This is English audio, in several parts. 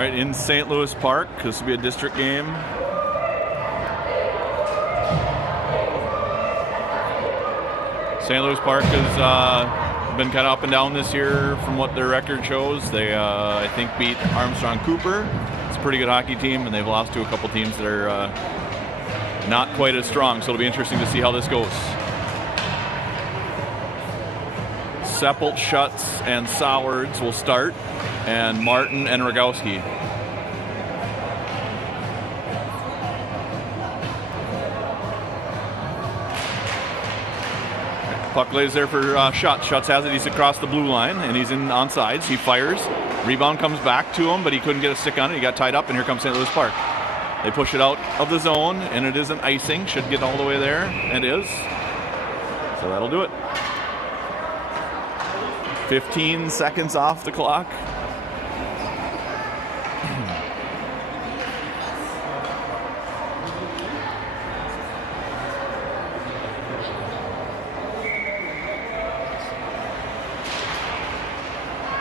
right, in St. Louis Park. This will be a district game. St. Louis Park has been kind of up and down this year from what their record shows. They, I think, beat Armstrong Cooper. It's a pretty good hockey team, and they've lost to a couple teams that are not quite as strong, so it'll be interesting to see how this goes. Seppelt, Schutz, and Sowards will start, and Martin and Rogowski. Puck lays there for Schutz. Schutz has it. He's across the blue line, and he's in on sides. He fires. Rebound comes back to him, but he couldn't get a stick on it. He got tied up, and here comes St. Louis Park. They push it out of the zone, and it is an icing. Should get all the way there. It is. So that'll do it. 15 seconds off the clock.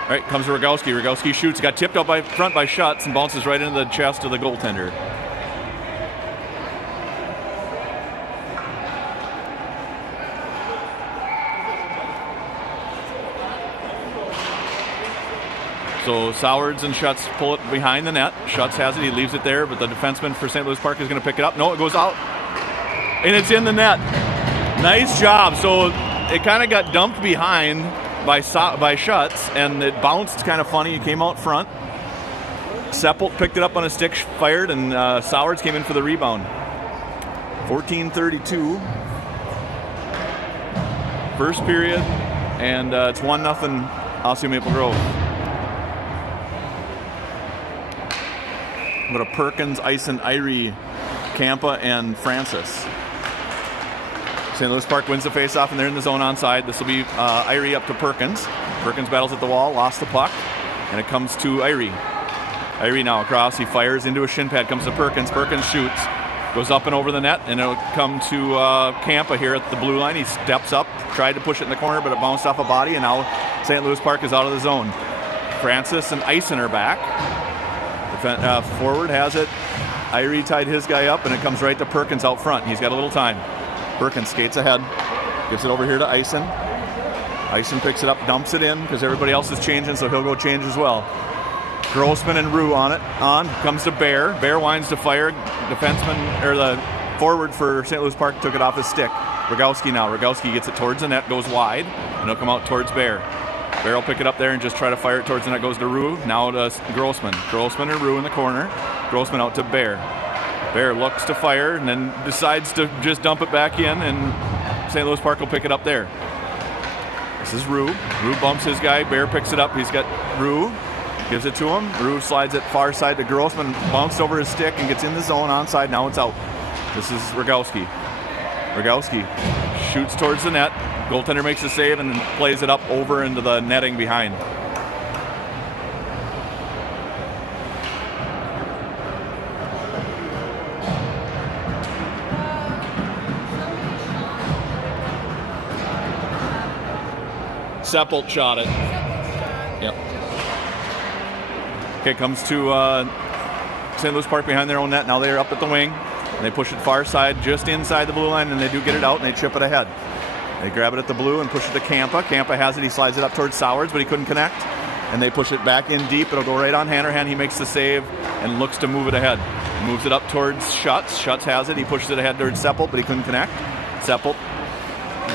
All right, comes to Rogowski. Rogowski shoots. Got tipped up by front by Schutz and bounces right into the chest of the goaltender. So Sowards and Schutz pull it behind the net. Schutz has it. He leaves it there, but the defenseman for St. Louis Park is going to pick it up. No, it goes out, and it's in the net. Nice job. So it kind of got dumped behind by Schutz, and it bounced kind of funny. It came out front. Seppelt picked it up on a stick, fired, and Sowards came in for the rebound. 14:32. First period, and it's 1-0 Osseo Maple Grove. But a Perkins, Eisen, Irie, Kampa, and Francis. St. Louis Park wins the faceoff, and they're in the zone onside. This will be Irie up to Perkins. Perkins battles at the wall, lost the puck, and it comes to Irie. Irie now across. He fires into a shin pad, comes to Perkins. Perkins shoots, goes up and over the net, and it'll come to Kampa here at the blue line. He steps up, tried to push it in the corner, but it bounced off a body, and now St. Louis Park is out of the zone. Francis and Eisen are back. Forward has it. Irie tied his guy up, and it comes right to Perkins out front. He's got a little time. Perkins skates ahead, gives it over here to Eisen. Eisen picks it up, dumps it in because everybody else is changing, so he'll go change as well. Grossman and Rue on it. Comes to Bear. Bear winds to fire. Defenseman, or the forward for St. Louis Park, took it off his stick. Rogowski now. Rogowski gets it towards the net, goes wide, and it'll come out towards Bear. Bear will pick it up there and just try to fire it towards the net. Goes to Rue. Now to Grossman. Grossman and Rue in the corner. Grossman out to Bear. Bear looks to fire and then decides to just dump it back in, and St. Louis Park will pick it up there. This is Rue. Rue bumps his guy. Bear picks it up. He's got Rue. Gives it to him. Rue slides it far side to Grossman. Bounced over his stick and gets in the zone onside. Now it's out. This is Rogowski. Rogowski shoots towards the net. Goaltender makes a save and then plays it up over into the netting behind. Seppelt shot it. Yep. Okay, comes to St. Louis Park behind their own net. Now they're up at the wing. And they push it far side, just inside the blue line, and they do get it out, and they chip it ahead. They grab it at the blue and push it to Kampa. Kampa has it. He slides it up towards Sowards, but he couldn't connect. And they push it back in deep. It'll go right on Hanrahan. He makes the save and looks to move it ahead. Moves it up towards Schutz. Schutz has it. He pushes it ahead towards Seppelt, but he couldn't connect. Seppelt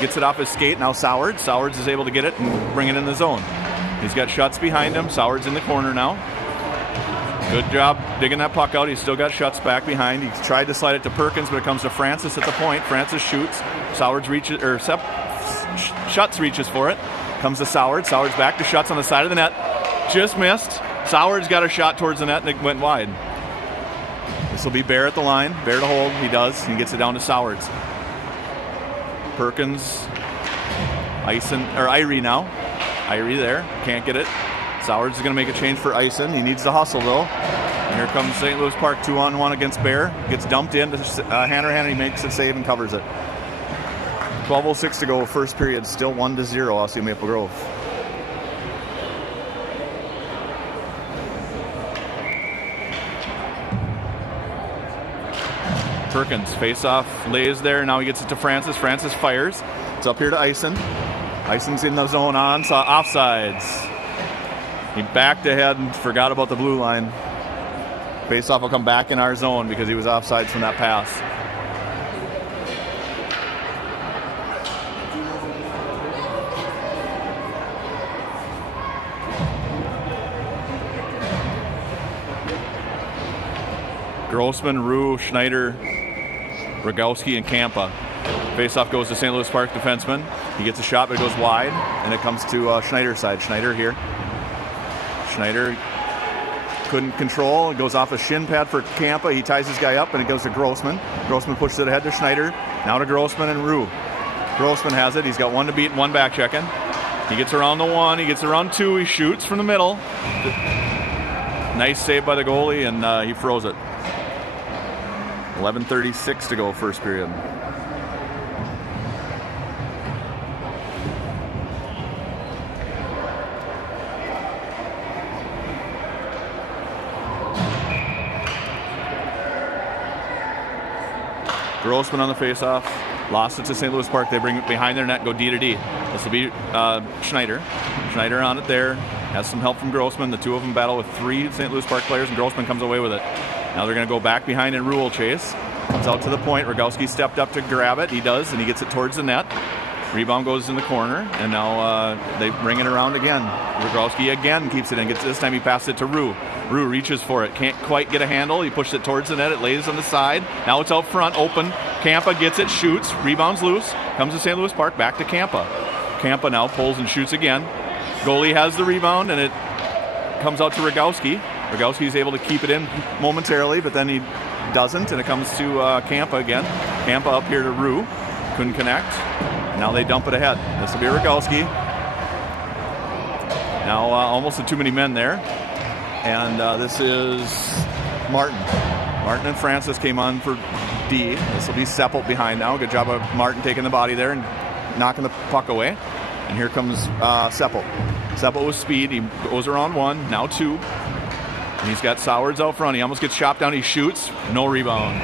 gets it off his skate. Now Sowards. Sowards is able to get it and bring it in the zone. He's got Schutz behind him. Sowards in the corner now. Good job digging that puck out. He's still got Schutz back behind. He tried to slide it to Perkins, but it comes to Francis at the point. Francis shoots. Sowards reaches, or Schutz reaches for it. Comes to Sowards. Sowards back to Schutz on the side of the net. Just missed. Sowards got a shot towards the net and it went wide. This will be Bear at the line. Bear to hold. He does. He gets it down to Sowards. Perkins, Eisen, or Irie now. Irie there. Can't get it. Sowards is going to make a change for Eisen. He needs to hustle, though. And here comes St. Louis Park 2-on-1 against Bear. Gets dumped in to Hanrahan. He makes a save and covers it. 12:06 to go. First period. Still 1-0. Osseo Maple Grove. Perkins, face-off, lays there. Now he gets it to Francis. Francis fires. It's up here to Ison. Ison's in the zone on, saw offsides. He backed ahead and forgot about the blue line. Face-off will come back in our zone because he was offsides from that pass. Grossman, Rue, Schneider, Rogowski, and Kampa. Face-off goes to St. Louis Park defenseman. He gets a shot, but it goes wide, and it comes to Schneider's side. Schneider here. Schneider couldn't control. It goes off a shin pad for Kampa. He ties his guy up, and it goes to Grossman. Grossman pushes it ahead to Schneider. Now to Grossman and Rue. Grossman has it. He's got one to beat, one back checking. He gets around the one. He gets around two. He shoots from the middle. Nice save by the goalie, and he froze it. 11:36 to go, first period. Grossman on the face-off. Lost it to St. Louis Park. They bring it behind their net, go D to D. This will be Schneider. Schneider on it there. Has some help from Grossman. The two of them battle with three St. Louis Park players, and Grossman comes away with it. Now they're going to go back behind and Rule chase. Comes out to the point. Rogowski stepped up to grab it. He does, and he gets it towards the net. Rebound goes in the corner, and now they bring it around again. Rogowski again keeps it in. This time he passes it to Rue. Rue reaches for it. Can't quite get a handle. He pushes it towards the net. It lays on the side. Now it's out front, open. Kampa gets it, shoots. Rebounds loose. Comes to St. Louis Park. Back to Kampa. Kampa now pulls and shoots again. Goalie has the rebound, and it comes out to Rogowski. Rogowski's able to keep it in momentarily, but then he doesn't, and it comes to Kampa again. Kampa up here to Rue. Couldn't connect. Now they dump it ahead. This will be Rogowski. Now almost too many men there. And this is Martin. Martin and Francis came on for D. This will be Seppelt behind now. Good job of Martin taking the body there and knocking the puck away. And here comes Seppelt. Seppelt with speed. He goes around one, now two. And he's got Sowards out front. He almost gets chopped down. He shoots. No rebound.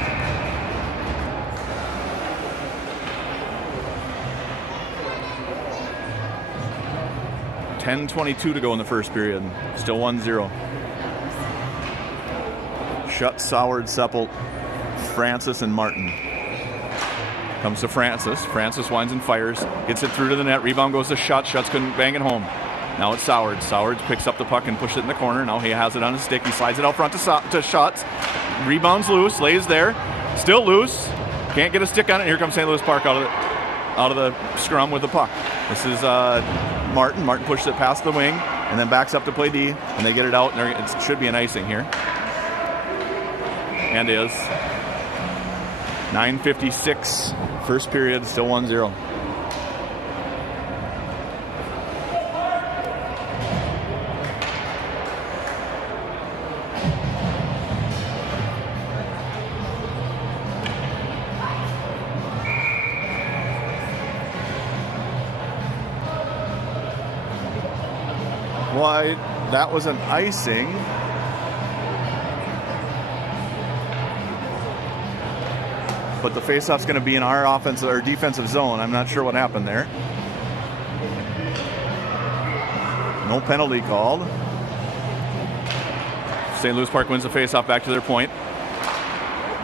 .10:22 to go in the first period. Still 1-0. Shutt, Soward, Seppelt, Francis, and Martin. Comes to Francis. Francis winds and fires. Gets it through to the net. Rebound goes to Shutt. Shutt couldn't bang it home. Now it's Soward. Soward picks up the puck and pushes it in the corner. Now he has it on his stick. He slides it out front to Shutt. Rebounds loose. Lays there. Still loose. Can't get a stick on it. Here comes St. Louis Park out of the scrum with the puck. This is Martin. Martin pushes it past the wing and then backs up to play D, and they get it out, and it should be an icing here. And is. 9:56, first period, still 1-0. Why, that was an icing. But the faceoff's going to be in our offensive or defensive zone. I'm not sure what happened there. No penalty called. St. Louis Park wins the faceoff back to their point.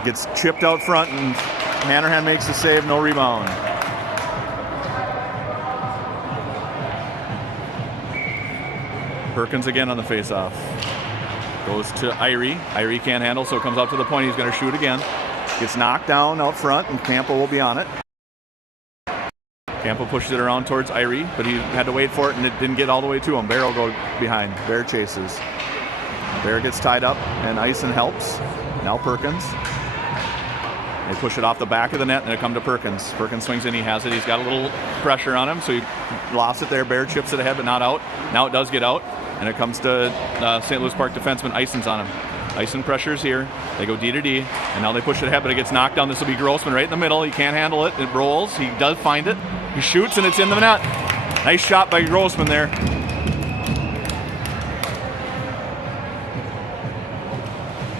Gets chipped out front, and Hanrahan makes the save. No rebound. Perkins again on the faceoff. Goes to Irie. Irie can't handle, so it comes out to the point. He's going to shoot again. Gets knocked down out front, and Kampa will be on it. Kampa pushes it around towards Irie, but he had to wait for it, and it didn't get all the way to him. Bear will go behind. Bear chases. Bear gets tied up, and Ison helps. Now Perkins. They push it off the back of the net, and it comes to Perkins. Perkins swings in. He has it. He's got a little pressure on him, so he lost it there. Bear chips it ahead, but not out. Now it does get out, and it comes to St. Louis Park defenseman. Ison's on him. Ison pressures here. They go D to D, and now they push it ahead, but it gets knocked down. This will be Grossman right in the middle. He can't handle it. It rolls. He does find it. He shoots, and it's in the net. Nice shot by Grossman there.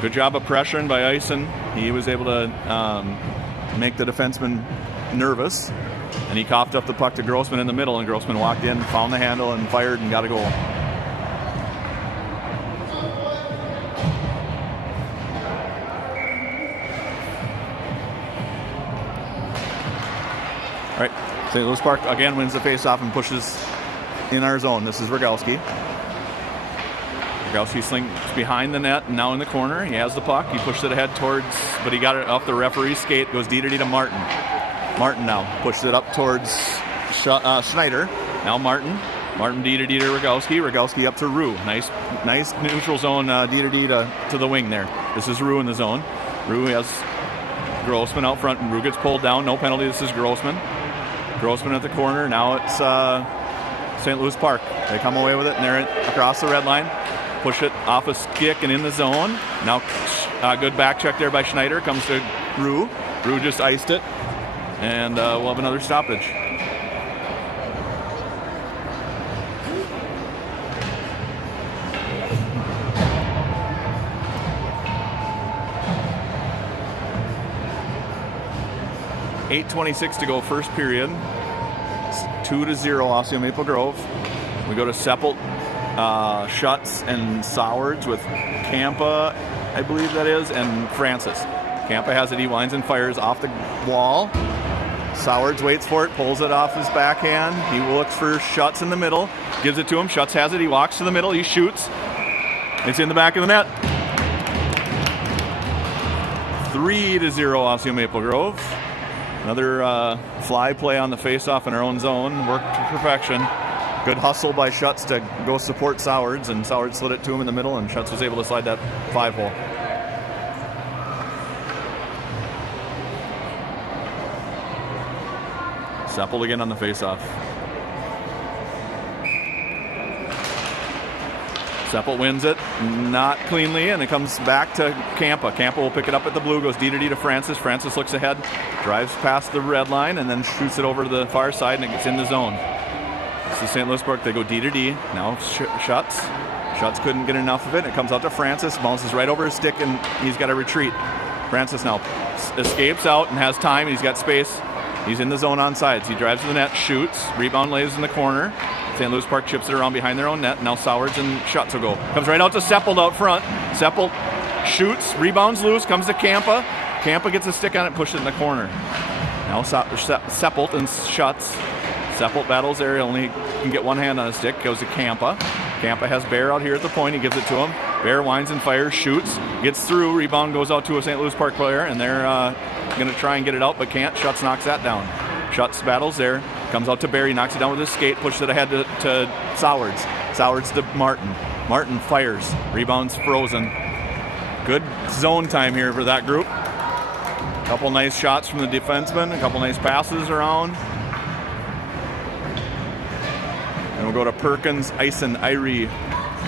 Good job of pressuring by Ison. He was able to make the defenseman nervous, and he coughed up the puck to Grossman in the middle, and Grossman walked in, found the handle, and fired and got a goal. All right, St. Louis Park again wins the faceoff and pushes in our zone. This is Rogalski. Rogalski slings behind the net and now in the corner. He has the puck. He pushed it ahead towards, but he got it off the referee's skate. Goes D to Martin. Martin now pushes it up towards Schneider. Now Martin. Martin D to Rogalski. Rogalski up to Rue. Nice neutral zone D to the wing there. This is Rue in the zone. Rue has Grossman out front, and Rue gets pulled down. No penalty. This is Grossman. Grossman at the corner. Now it's St. Louis Park. They come away with it, and they're across the red line. Push it off a stick and in the zone. Now good back check there by Schneider. Comes to Rue. Rue just iced it. And we'll have another stoppage. .8:26 to go, first period. It's 2-0 Osseo Maple Grove. We go to Seppelt, Schutz, and Sowards with Campa, I believe that is, and Francis. Campa has it. He winds and fires off the wall. Sowards waits for it, pulls it off his backhand. He looks for Schutz in the middle, gives it to him. Schutz has it. He walks to the middle. He shoots. It's in the back of the net. 3-0 Osseo Maple Grove. Another fly play on the faceoff in our own zone. Worked to perfection. Good hustle by Schutz to go support Sowards, and Sowards slid it to him in the middle, and Schutz was able to slide that 5-hole. Seppelt again on the faceoff. Seppelt wins it, not cleanly, and it comes back to Campa. Campa will pick it up at the blue, goes D to Francis. Francis looks ahead, drives past the red line, and then shoots it over to the far side, and it gets in the zone. This is St. Louis Park. They go D to D. Now Schutz. Schutz couldn't get enough of it. It comes out to Francis, bounces right over his stick, and he's got to retreat. Francis now escapes out and has time, and he's got space. He's in the zone on sides. He drives to the net, shoots, rebound lays in the corner. St. Louis Park chips it around behind their own net. Now Sowards and Schutz will go. Comes right out to Seppelt out front. Seppelt shoots, rebounds loose, comes to Campa. Campa gets a stick on it, pushes it in the corner. Now Seppelt and Schutz. Seppelt battles there. He only can get one hand on a stick. Goes to Campa. Campa has Bear out here at the point. He gives it to him. Bear winds and fires, shoots, gets through. Rebound goes out to a St. Louis Park player, and they're going to try and get it out, but can't. Schutz knocks that down. Schutz battles there. Comes out to Barry, knocks it down with his skate, pushes it ahead to Sowards. Sowards to Martin. Martin fires. Rebounds frozen. Good zone time here for that group. A couple nice shots from the defenseman. A couple nice passes around. And we'll go to Perkins, Eisen, Irie,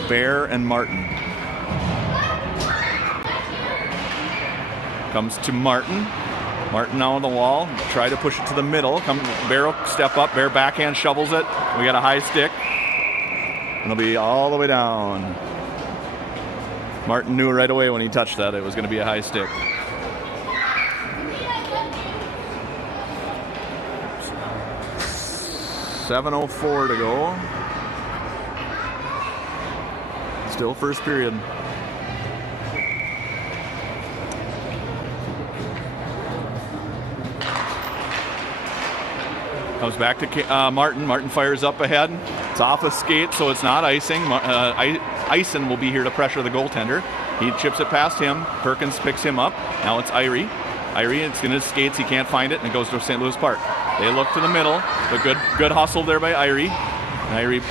Bear, and Martin. Comes to Martin. Martin now on the wall, try to push it to the middle. Bear will step up, Bear backhand shovels it. We got a high stick. And it'll be all the way down. Martin knew right away when he touched that it was going to be a high stick. .7:04 to go. Still first period. Comes back to Martin. Martin fires up ahead. It's off a skate, so it's not icing. Eisen will be here to pressure the goaltender. He chips it past him. Perkins picks him up. Now it's Irie. Irie, it's in his skates. He can't find it, and it goes to St. Louis Park. They look to the middle. But good hustle there by Irie. Irie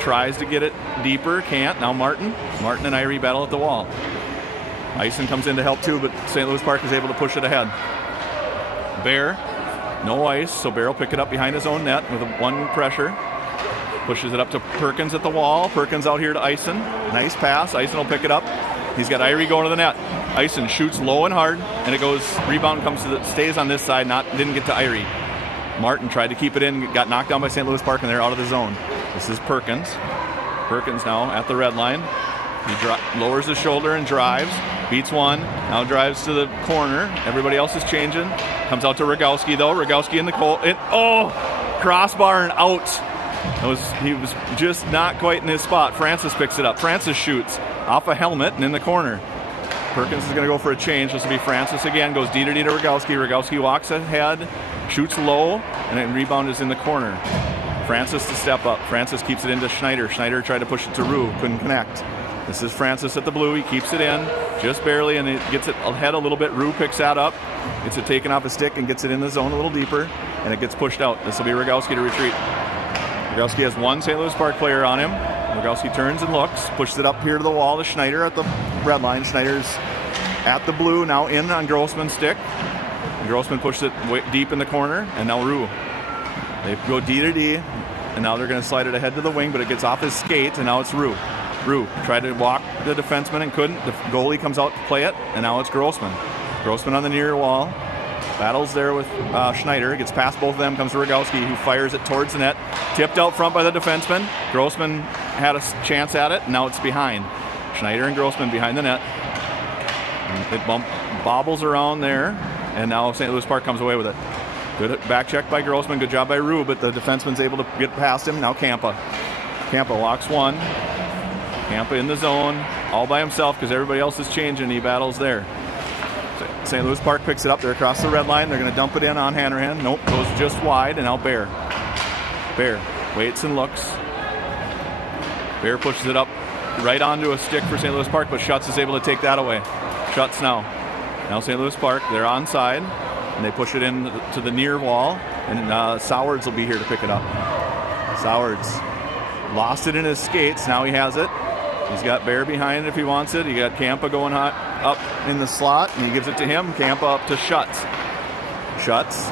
tries to get it deeper. Can't. Now Martin. Martin and Irie battle at the wall. Eisen comes in to help too, but St. Louis Park is able to push it ahead. Bear. No ice, so Bear will pick it up behind his own net with one pressure. Pushes it up to Perkins at the wall. Perkins out here to Eisen. Nice pass. Eisen will pick it up. He's got Irie going to the net. Eisen shoots low and hard, and it goes. Rebound comes to stays on this side. Didn't get to Irie. Martin tried to keep it in. Got knocked down by St. Louis Park, and they're out of the zone. This is Perkins. Perkins now at the red line. He lowers his shoulder and drives. Beats one. Now drives to the corner. Everybody else is changing. Comes out to Rogowski though. Rogowski in the goal. Crossbar and out. He was just not quite in his spot. Francis picks it up. Francis shoots off a helmet and in the corner. Perkins is going to go for a change. This will be Francis again. Goes D to Rogowski. Rogowski walks ahead, shoots low, and then rebound is in the corner. Francis to step up. Francis keeps it into Schneider. Schneider tried to push it to Rue. Couldn't connect. This is Francis at the blue. He keeps it in just barely, and it gets it ahead a little bit. Rue picks that up, gets it taken off his stick, and gets it in the zone a little deeper, and it gets pushed out. This will be Rogowski to retreat. Rogowski has one St. Louis Park player on him. Rogowski turns and looks, pushes it up here to the wall to Schneider at the red line. Schneider's at the blue, now in on Grossman's stick. And Grossman pushes it deep in the corner, and now Rue. They go D to D, and now they're going to slide it ahead to the wing, but it gets off his skate, and now it's Rue. Rue tried to walk the defenseman and couldn't. The goalie comes out to play it, and now it's Grossman. Grossman on the near wall. Battles there with Schneider. Gets past both of them, comes to Rogowski, who fires it towards the net. Tipped out front by the defenseman. Grossman had a chance at it, and now it's behind. Schneider and Grossman behind the net. And it bobbles around there, and now St. Louis Park comes away with it. Good back check by Grossman. Good job by Rue, but the defenseman's able to get past him. Now Campa. Campa walks one. Campa in the zone, all by himself because everybody else is changing. He battles there. St. Louis Park picks it up. They're across the red line. They're going to dump it in on Hanrahan. Nope, goes just wide, and now Bear. Bear waits and looks. Bear pushes it up right onto a stick for St. Louis Park, but Schutz is able to take that away. Schutz now. Now St. Louis Park, they're onside, and they push it in to the near wall, and Sowards will be here to pick it up. Sowards lost it in his skates. Now he has it. He's got Bear behind it if he wants it. He got Campa going hot up in the slot, and he gives it to him. Campa up to Schutz. Schutz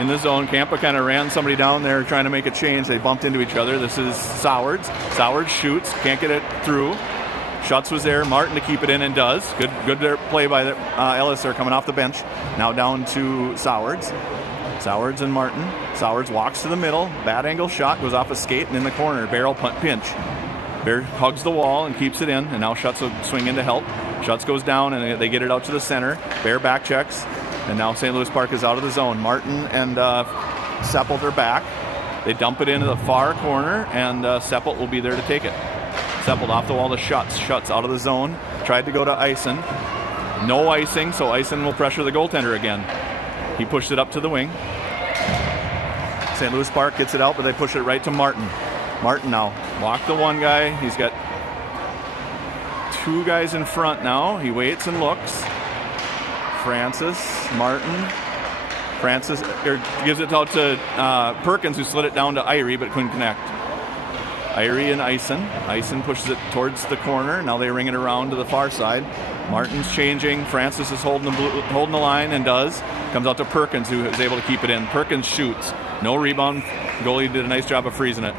in the zone. Campa kind of ran somebody down there trying to make a change. They bumped into each other. This is Sowards. Sowards shoots. Can't get it through. Schutz was there. Martin to keep it in and does. Good play by Ellis there coming off the bench. Now down to Sowards. Sowards and Martin. Sowards walks to the middle. Bad angle shot. Goes off a skate and in the corner. Barrel punt pinch. Bear hugs the wall and keeps it in, and now Schutz will swing in to help. Schutz goes down, and they get it out to the center. Bear back checks, and now St. Louis Park is out of the zone. Martin and Seppelt are back. They dump it into the far corner, and Seppelt will be there to take it. Seppelt off the wall to Schutz. Schutz out of the zone. Tried to go to Eisen. No icing, so Eisen will pressure the goaltender again. He pushed it up to the wing. St. Louis Park gets it out, but they push it right to Martin. Martin now. Walk the one guy. He's got two guys in front now. He waits and looks. Francis, Martin. Francis gives it out to Perkins, who slid it down to Irie, but couldn't connect. Irie and Eisen. Eisen pushes it towards the corner. Now they ring it around to the far side. Martin's changing. Francis is holding the line and does. Comes out to Perkins, who is able to keep it in. Perkins shoots. No rebound. Goalie did a nice job of freezing it.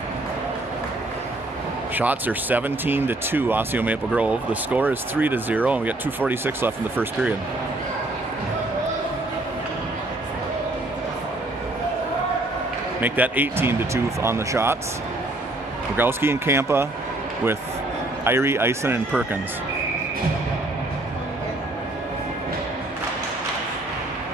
Shots are 17-2, Osseo Maple Grove. The score is 3-0, and we got 2:46 left in the first period. Make that 18-2 on the shots. Rogowski and Campa with Irie, Eisen, and Perkins.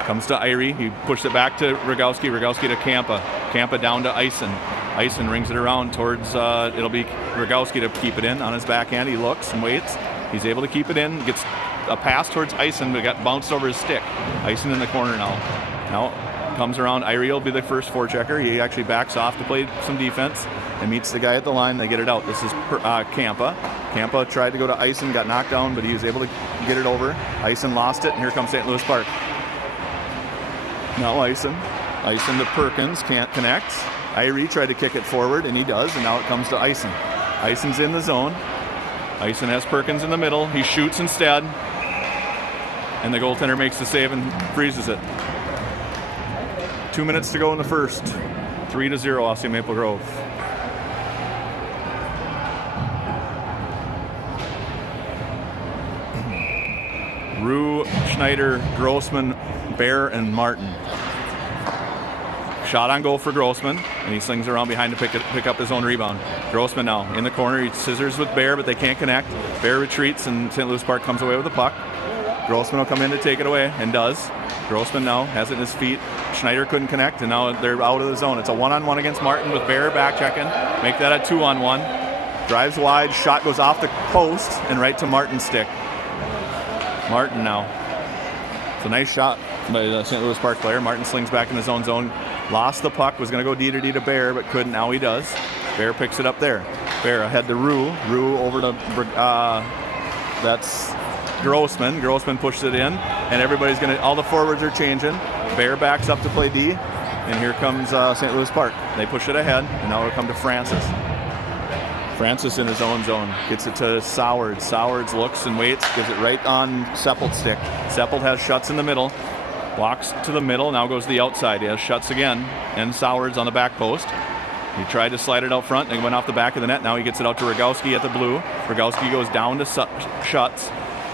Comes to Irie. He pushed it back to Rogowski. Rogowski to Campa. Campa down to Eisen. Eisen rings it around towards, it'll be Rogowski to keep it in on his backhand. He looks and waits. He's able to keep it in. Gets a pass towards Eisen, but got bounced over his stick. Eisen in the corner now. Now comes around. Irie will be the first forechecker. He actually backs off to play some defense and meets the guy at the line. They get it out. This is Campa. Campa tried to go to Eisen, got knocked down, but he was able to get it over. Eisen lost it, and here comes St. Louis Park. Now Eisen. Eisen to Perkins, can't connect. Irie tried to kick it forward, and he does, and now it comes to Eisen. Eisen's in the zone. Eisen has Perkins in the middle. He shoots instead, and the goaltender makes the save and freezes it. 2 minutes to go in the first. 3-0, Osseo Maple Grove. Rue, Schneider, Grossman, Bear, and Martin. Shot on goal for Grossman, and he slings around behind to pick up his own rebound. Grossman now in the corner. He scissors with Bear, but they can't connect. Bear retreats, and St. Louis Park comes away with the puck. Grossman will come in to take it away, and does. Grossman now has it in his feet. Schneider couldn't connect, and now they're out of the zone. It's a one-on-one against Martin with Bear back checking. Make that a two-on-one. Drives wide, shot goes off the post and right to Martin's stick. Martin now. It's a nice shot by the St. Louis Park player. Martin slings back in his own zone. Lost the puck, was going to go D to Bear, but couldn't. Now he does. Bear picks it up there. Bear ahead to Rue. Rue over to, that's Grossman. Grossman pushes it in, and everybody's going to, all the forwards are changing. Bear backs up to play D, and here comes St. Louis Park. They push it ahead, and now it'll come to Francis. Francis in his own zone, gets it to Sowards. Sowards looks and waits, gives it right on Seppelt's stick. Seppelt has Schutz in the middle, walks to the middle, now goes to the outside. He has Schutz again, and Sowards on the back post. He tried to slide it out front, and it went off the back of the net. Now he gets it out to Rogowski at the blue. Rogowski goes down to Schutz.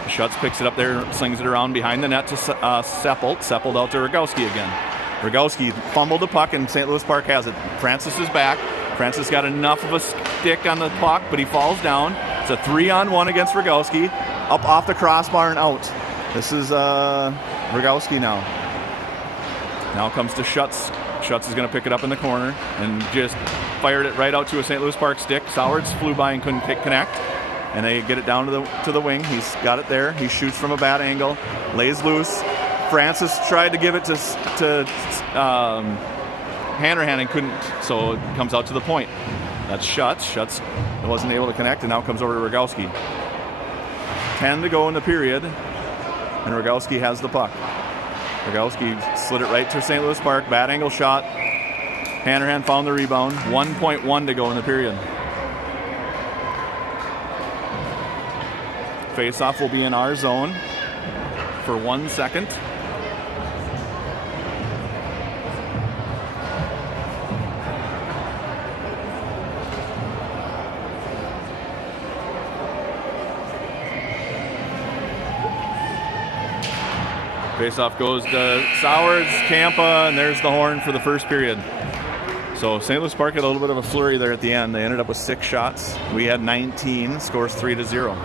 Schutz picks it up there, slings it around behind the net to Seppelt. Seppelt out to Rogowski again. Rogowski fumbled the puck, and St. Louis Park has it. Francis is back. Francis got enough of a stick on the puck, but he falls down. It's a 3-on-1 against Rogowski. Up off the crossbar and out. This is Rogowski now. Now comes to Schutz. Schutz is going to pick it up in the corner and just fired it right out to a St. Louis Park stick. Sowards flew by and couldn't connect. And they get it down to the wing. He's got it there. He shoots from a bad angle. Lays loose. Francis tried to give it to Hanrahan and couldn't, so it comes out to the point. That's Schutz. Schutz wasn't able to connect, and now comes over to Rogowski. 10 to go in the period, and Rogowski has the puck. Rogowski slid it right to St. Louis Park. Bad angle shot. Hanrahan found the rebound. 1.1 to go in the period. Face-off will be in our zone for 1 second. Face-off goes to Sowards, Campa, and there's the horn for the first period. So St. Louis Park had a little bit of a flurry there at the end. They ended up with 6 shots. We had 19, scores 3-0.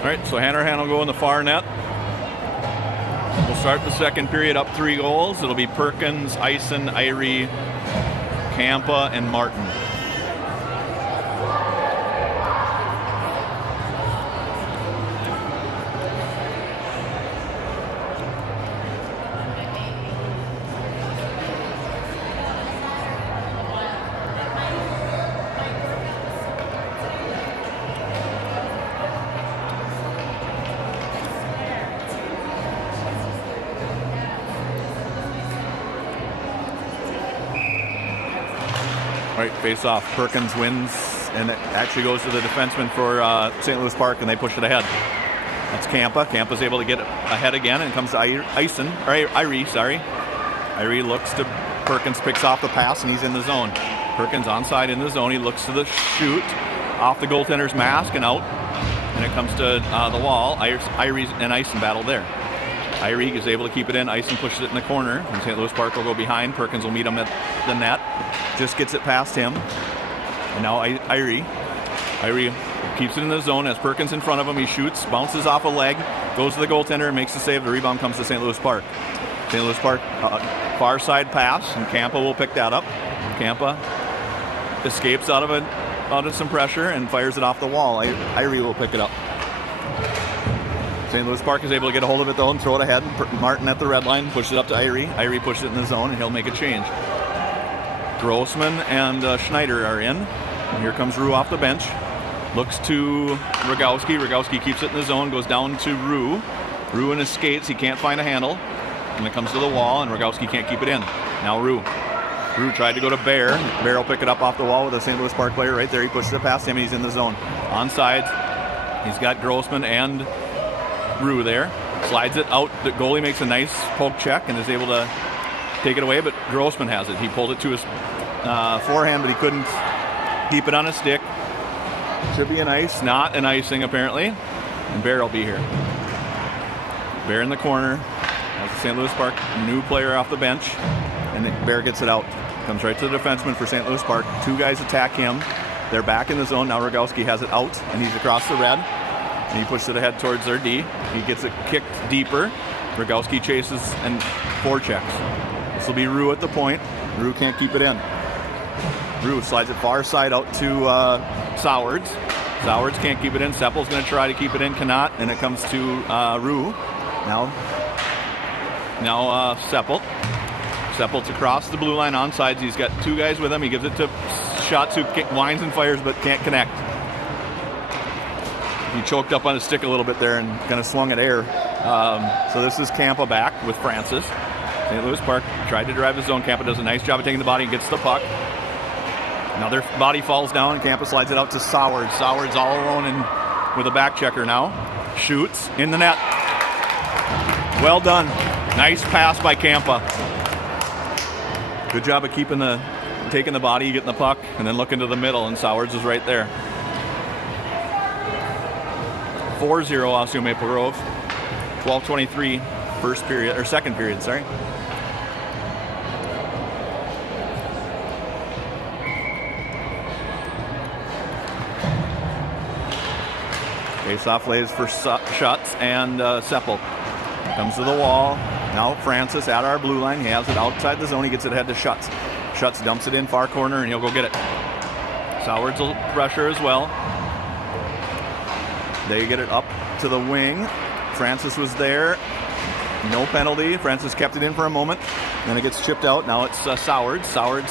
All right, so Hanrahan will go in the far net. We'll start the second period up 3 goals. It'll be Perkins, Eisen, Irie, Campa, and Martin. All right, face off. Perkins wins, and it actually goes to the defenseman for St. Louis Park, and they push it ahead. That's Campa. Campa's able to get ahead again, and it comes to Irie, sorry. Irie looks to Perkins, picks off the pass, and he's in the zone. Perkins onside in the zone. He looks to the shoot, off the goaltender's mask and out, and it comes to the wall. Irie and Eisen battle there. Irie is able to keep it in. Eisen pushes it in the corner, and St. Louis Park will go behind. Perkins will meet him at the net. Just gets it past him. And now Irie keeps it in the zone, has Perkins in front of him. He shoots, bounces off a leg, goes to the goaltender, and makes the save. The rebound comes to St. Louis Park. St. Louis Park, far side pass, and Campa will pick that up. Campa escapes out of some pressure and fires it off the wall. Irie will pick it up. St. Louis Park is able to get a hold of it though and throw it ahead. Martin at the red line pushes it up to Irie. Irie pushes it in the zone and he'll make a change. Grossman and Schneider are in. And here comes Rue off the bench. Looks to Rogowski. Rogowski keeps it in the zone, goes down to Rue. Rue in his skates, he can't find a handle. And it comes to the wall and Rogowski can't keep it in. Now Rue. Rue tried to go to Bear. Bear will pick it up off the wall with a St. Louis Park player right there. He pushes it past him and he's in the zone. Onside, he's got Grossman and Rue there. Slides it out. The goalie makes a nice poke check and is able to take it away, but Grossman has it. He pulled it to his forehand, but he couldn't keep it on his stick. Should be an ice, not an icing apparently. And Bear will be here. Bear in the corner. Has the St. Louis Park new player off the bench. And Bear gets it out. Comes right to the defenseman for St. Louis Park. Two guys attack him. They're back in the zone. Now Rogowski has it out, and he's across the red. And he pushes it ahead towards their D. He gets it kicked deeper. Rogowski chases and forechecks. This will be Rue at the point. Rue can't keep it in. Rue slides it far side out to Sowards. Sowards can't keep it in. Seppel's going to try to keep it in, cannot. And it comes to Rue. Now Seppel. Seppel's across the blue line on sides. He's got two guys with him. He gives it to Schatz, who winds and fires but can't connect. He choked up on his stick a little bit there and kind of swung at air. So this is Campa back with Francis. St. Louis Park tried to drive the zone. Campa does a nice job of taking the body and gets the puck. Another body falls down and Campa slides it out to Sowards. Sowards all alone and with a back checker now. Shoots in the net. Well done. Nice pass by Campa. Good job of taking the body, getting the puck, and then looking to the middle, and Sowards is right there. 4-0 Osseo Maple Grove. 12:23 second period, sorry. Face-off lays for Schutz and Seppel. Comes to the wall. Now Francis at our blue line. He has it outside the zone. He gets it ahead to Schutz. Schutz dumps it in far corner and he'll go get it. Sowards will pressure as well. They get it up to the wing. Francis was there. No penalty. Francis kept it in for a moment. Then it gets chipped out. Now it's Sowards. Sowards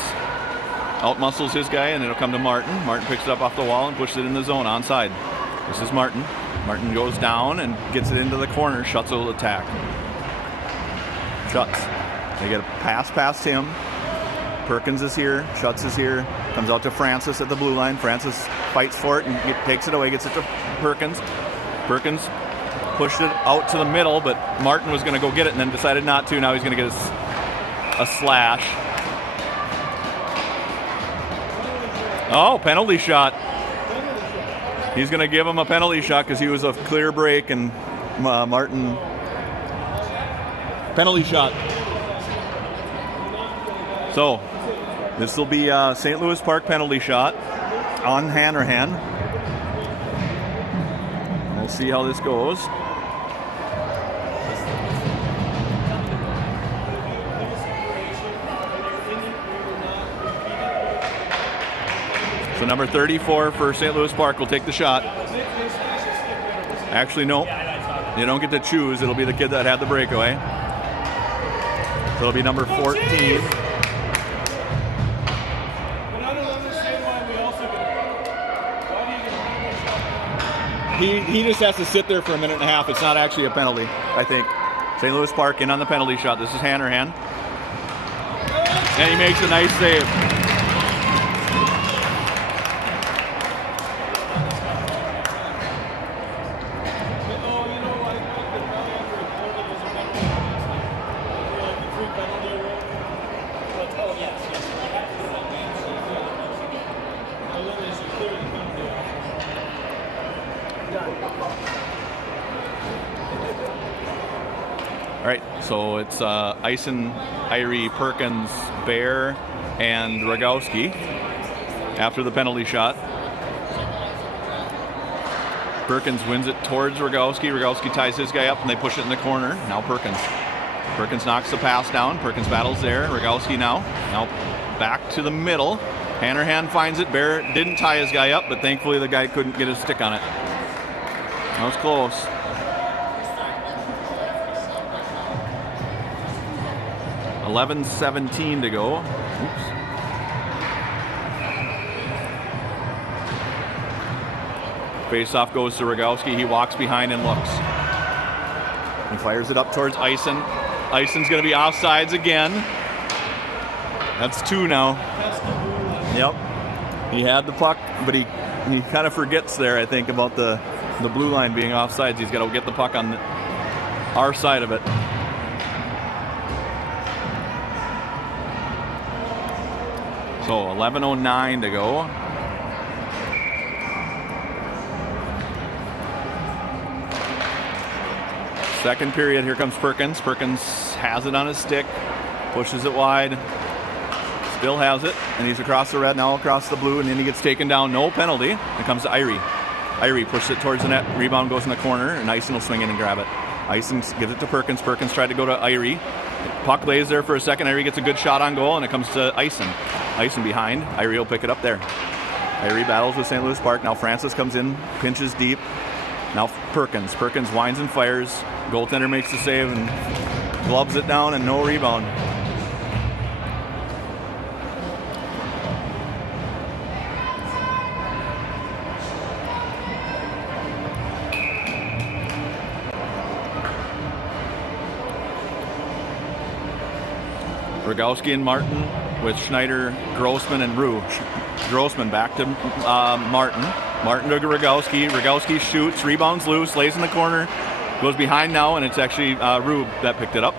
outmuscles his guy and it'll come to Martin. Martin picks it up off the wall and pushes it in the zone onside. This is Martin. Martin goes down and gets it into the corner. Schutz will attack. Schutz. They get a pass past him. Perkins is here. Schutz is here. Comes out to Francis at the blue line. Francis fights for it and takes it away. Gets it to Perkins. Perkins pushed it out to the middle, but Martin was going to go get it and then decided not to. Now he's going to get a slash. Oh, penalty shot. He's going to give him a penalty shot because he was a clear break, and Martin... Penalty shot. So, this will be St. Louis Park penalty shot on Hanrahan. We'll see how this goes. So number 34 for St. Louis Park will take the shot. Actually, no. You don't get to choose. It'll be the kid that had the breakaway. So it'll be number 14. He just has to sit there for a minute and a half. It's not actually a penalty, I think. St. Louis Park in on the penalty shot. This is Hanrahan. And he makes a nice save. All right, so it's Eisen, Irie, Perkins, Bear, and Rogowski. after the penalty shot. Perkins wins it towards Rogowski. Rogowski ties his guy up and they push it in the corner. Now Perkins. Perkins knocks the pass down. Perkins battles there. Rogowski now back to the middle. Hannerhan finds it. Bear didn't tie his guy up, but thankfully the guy couldn't get his stick on it. That was close. $11:17 to go. Oops. Face-off goes to Rogowski. He walks behind and looks. He fires it up towards Eisen. Eisen's going to be offsides again. That's 2 now. Yep. He had the puck, but he kind of forgets there, I think, about the blue line being offsides. He's got to get the puck on our side of it. So 11:09 to go. Second period, here comes Perkins. Perkins has it on his stick, pushes it wide, still has it, and he's across the red, now across the blue, and then he gets taken down. No penalty. It comes to Irie. Irie pushes it towards the net. Rebound goes in the corner, and Eisen will swing in and grab it. Eisen gives it to Perkins. Perkins tried to go to Irie. Puck lays there for a second. Irie gets a good shot on goal, and it comes to Eisen. Eisen behind. Irie will pick it up there. Irie battles with St. Louis Park. Now Francis comes in, pinches deep. Now Perkins. Perkins winds and fires. Goaltender makes the save and gloves it down, and no rebound. Rogowski and Martin with Schneider, Grossman, and Rue. Grossman back to Martin. Martin to Rogowski. Rogowski shoots, rebounds loose, lays in the corner, goes behind now, and it's actually Rue that picked it up.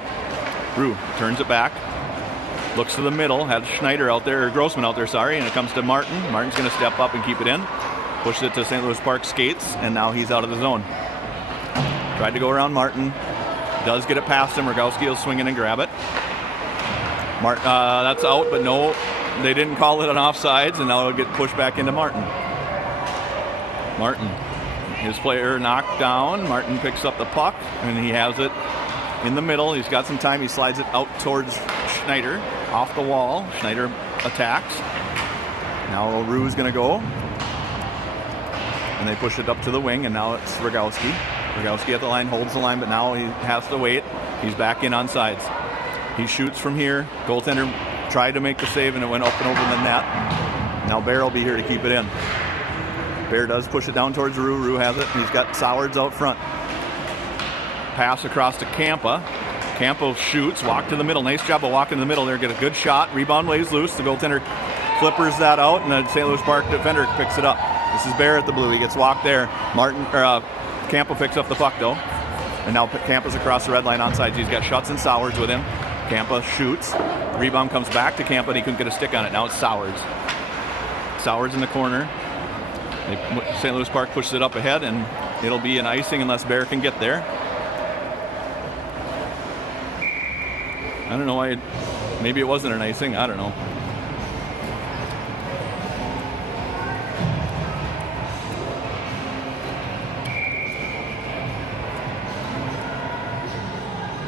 Rue turns it back, looks to the middle, has Schneider out there, or Grossman out there, sorry, and it comes to Martin. Martin's going to step up and keep it in. Pushes it to St. Louis Park skates, and now he's out of the zone. Tried to go around Martin. Does get it past him. Rogowski will swing in and grab it. That's out, but no, they didn't call it an offsides, and now it'll get pushed back into Martin. Martin, his player knocked down. Martin picks up the puck, and he has it in the middle. He's got some time. He slides it out towards Schneider, off the wall. Schneider attacks. Now Rue's going to go. And they push it up to the wing, and now it's Rogowski. Rogowski at the line, holds the line, but now he has to wait. He's back in on sides. He shoots from here. Goaltender tried to make the save, and it went up and over the net. Now Bear will be here to keep it in. Bear does push it down towards Rue. Rue has it. He's got Sowards out front. Pass across to Campa. Campa shoots, walk to the middle. Nice job of walking to the middle there. Get a good shot. Rebound lays loose. The goaltender flippers that out, and the St. Louis Park defender picks it up. This is Bear at the blue. He gets walked there. Campa picks up the puck, though. And now Campa's across the red line onside. He's got Schutz and Sowards with him. Campa shoots. Rebound comes back to Campa, and he couldn't get a stick on it. Now it's Sowards. Sowards in the corner. St. Louis Park pushes it up ahead, and it'll be an icing unless Bear can get there. I don't know why. Maybe it wasn't an icing. I don't know.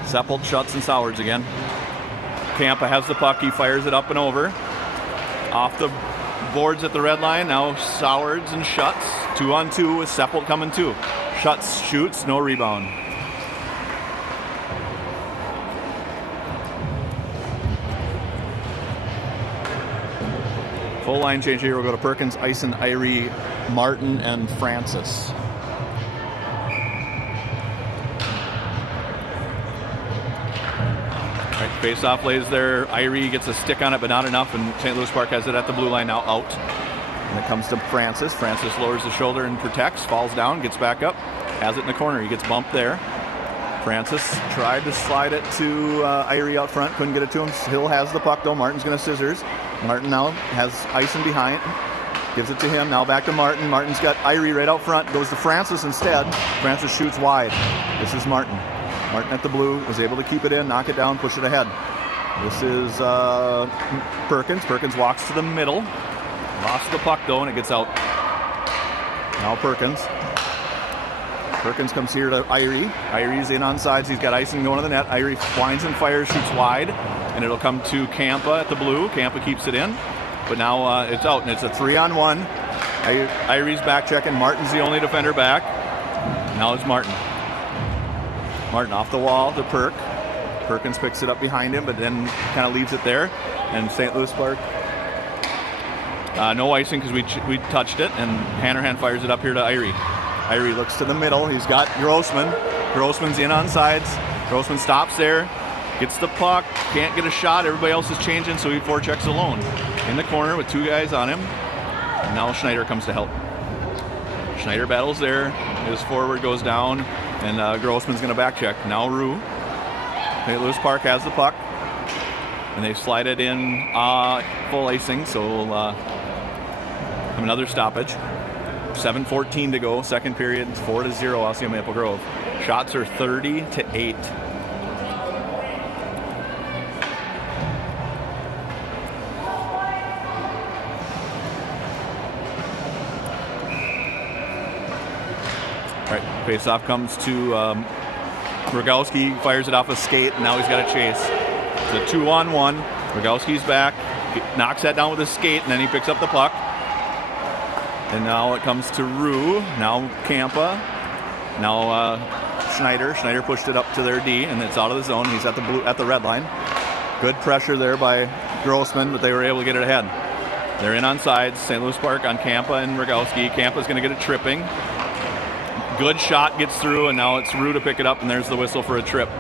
Seppelt, Schutz, and Sowards again. Campa has the puck. He fires it up and over. Off the boards at the red line. Now Sowards and Schutz. 2-on-2 with Seppelt coming too. Schutz shoots, no rebound. Full line change here. We'll go to Perkins, Eisen, Irie, Martin, and Francis. Face-off lays there. Irie gets a stick on it, but not enough, and St. Louis Park has it at the blue line now, out. And it comes to Francis. Francis lowers the shoulder and protects, falls down, gets back up, has it in the corner. He gets bumped there. Francis tried to slide it to Irie out front, couldn't get it to him. Hill has the puck, though. Martin's going to scissors. Martin now has Eisen behind. Gives it to him. Now back to Martin. Martin's got Irie right out front. Goes to Francis instead. Francis shoots wide. This is Martin. Martin at the blue was able to keep it in, knock it down, push it ahead. This is Perkins. Perkins walks to the middle. Lost the puck though, and it gets out. Now Perkins. Perkins comes here to Irie. Irie's in on sides. He's got icing going to the net. Irie winds and fires, shoots wide, and it'll come to Campa at the blue. Campa keeps it in, but now it's out, and it's a 3-on-1. Irie's back checking. Martin's the only defender back. Now it's Martin. Martin off the wall to Perk. Perkins picks it up behind him, but then kind of leaves it there. And St. Louis Park, no icing because we touched it, and Hanrahan fires it up here to Irie. Irie looks to the middle. He's got Grossman. Grossman's in on sides. Grossman stops there, gets the puck, can't get a shot. Everybody else is changing, so he forechecks alone. In the corner with 2 guys on him. And now Schneider comes to help. Schneider battles there. His forward goes down, and Grossman's going to back check. Now Rue. St. Louis Park has the puck, and they slide it in full icing, so we'll have another stoppage. 7:14 to go, second period. It's 4-0 Osseo Maple Grove. Shots are 30-8. All right, face-off comes to Rogowski, fires it off a skate, and now he's got a chase. It's a 2-on-1. Rogowski's back, knocks that down with his skate, and then he picks up the puck. And now it comes to Rue. Now Campa. Now Schneider. Schneider pushed it up to their D, and it's out of the zone. He's at the red line. Good pressure there by Grossman, but they were able to get it ahead. They're in on sides. St. Louis Park on Campa and Rogowski. Campa's going to get a tripping. Good shot gets through, and now it's Rue to pick it up, and there's the whistle for a trip.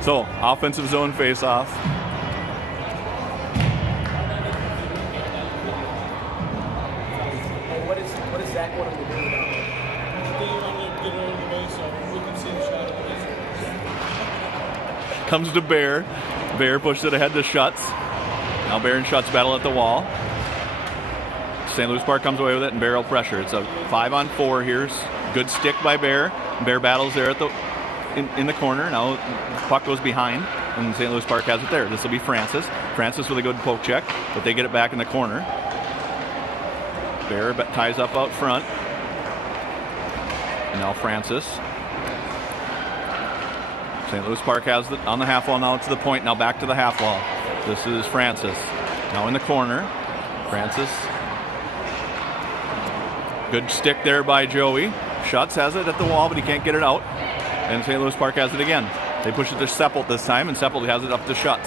So, offensive zone face-off. What is Zach wanting to do now? Get on the base so we can see the shot of the base. Comes to Bear. Bear pushed it ahead to Schutz. Now Bear and Schutz battle at the wall. St. Louis Park comes away with it and barrel pressure. It's a 5-on-4 here. Good stick by Bear. Bear battles there at the in the corner. Now puck goes behind, and St. Louis Park has it there. This will be Francis. Francis with a good poke check, but they get it back in the corner. Bear ties up out front. And now Francis. St. Louis Park has it on the half wall now to the point. Now back to the half wall. This is Francis. Now in the corner. Francis. Good stick there by Joey. Schutz has it at the wall, but he can't get it out. And St. Louis Park has it again. They push it to Seppelt this time, and Seppelt has it up to Schutz.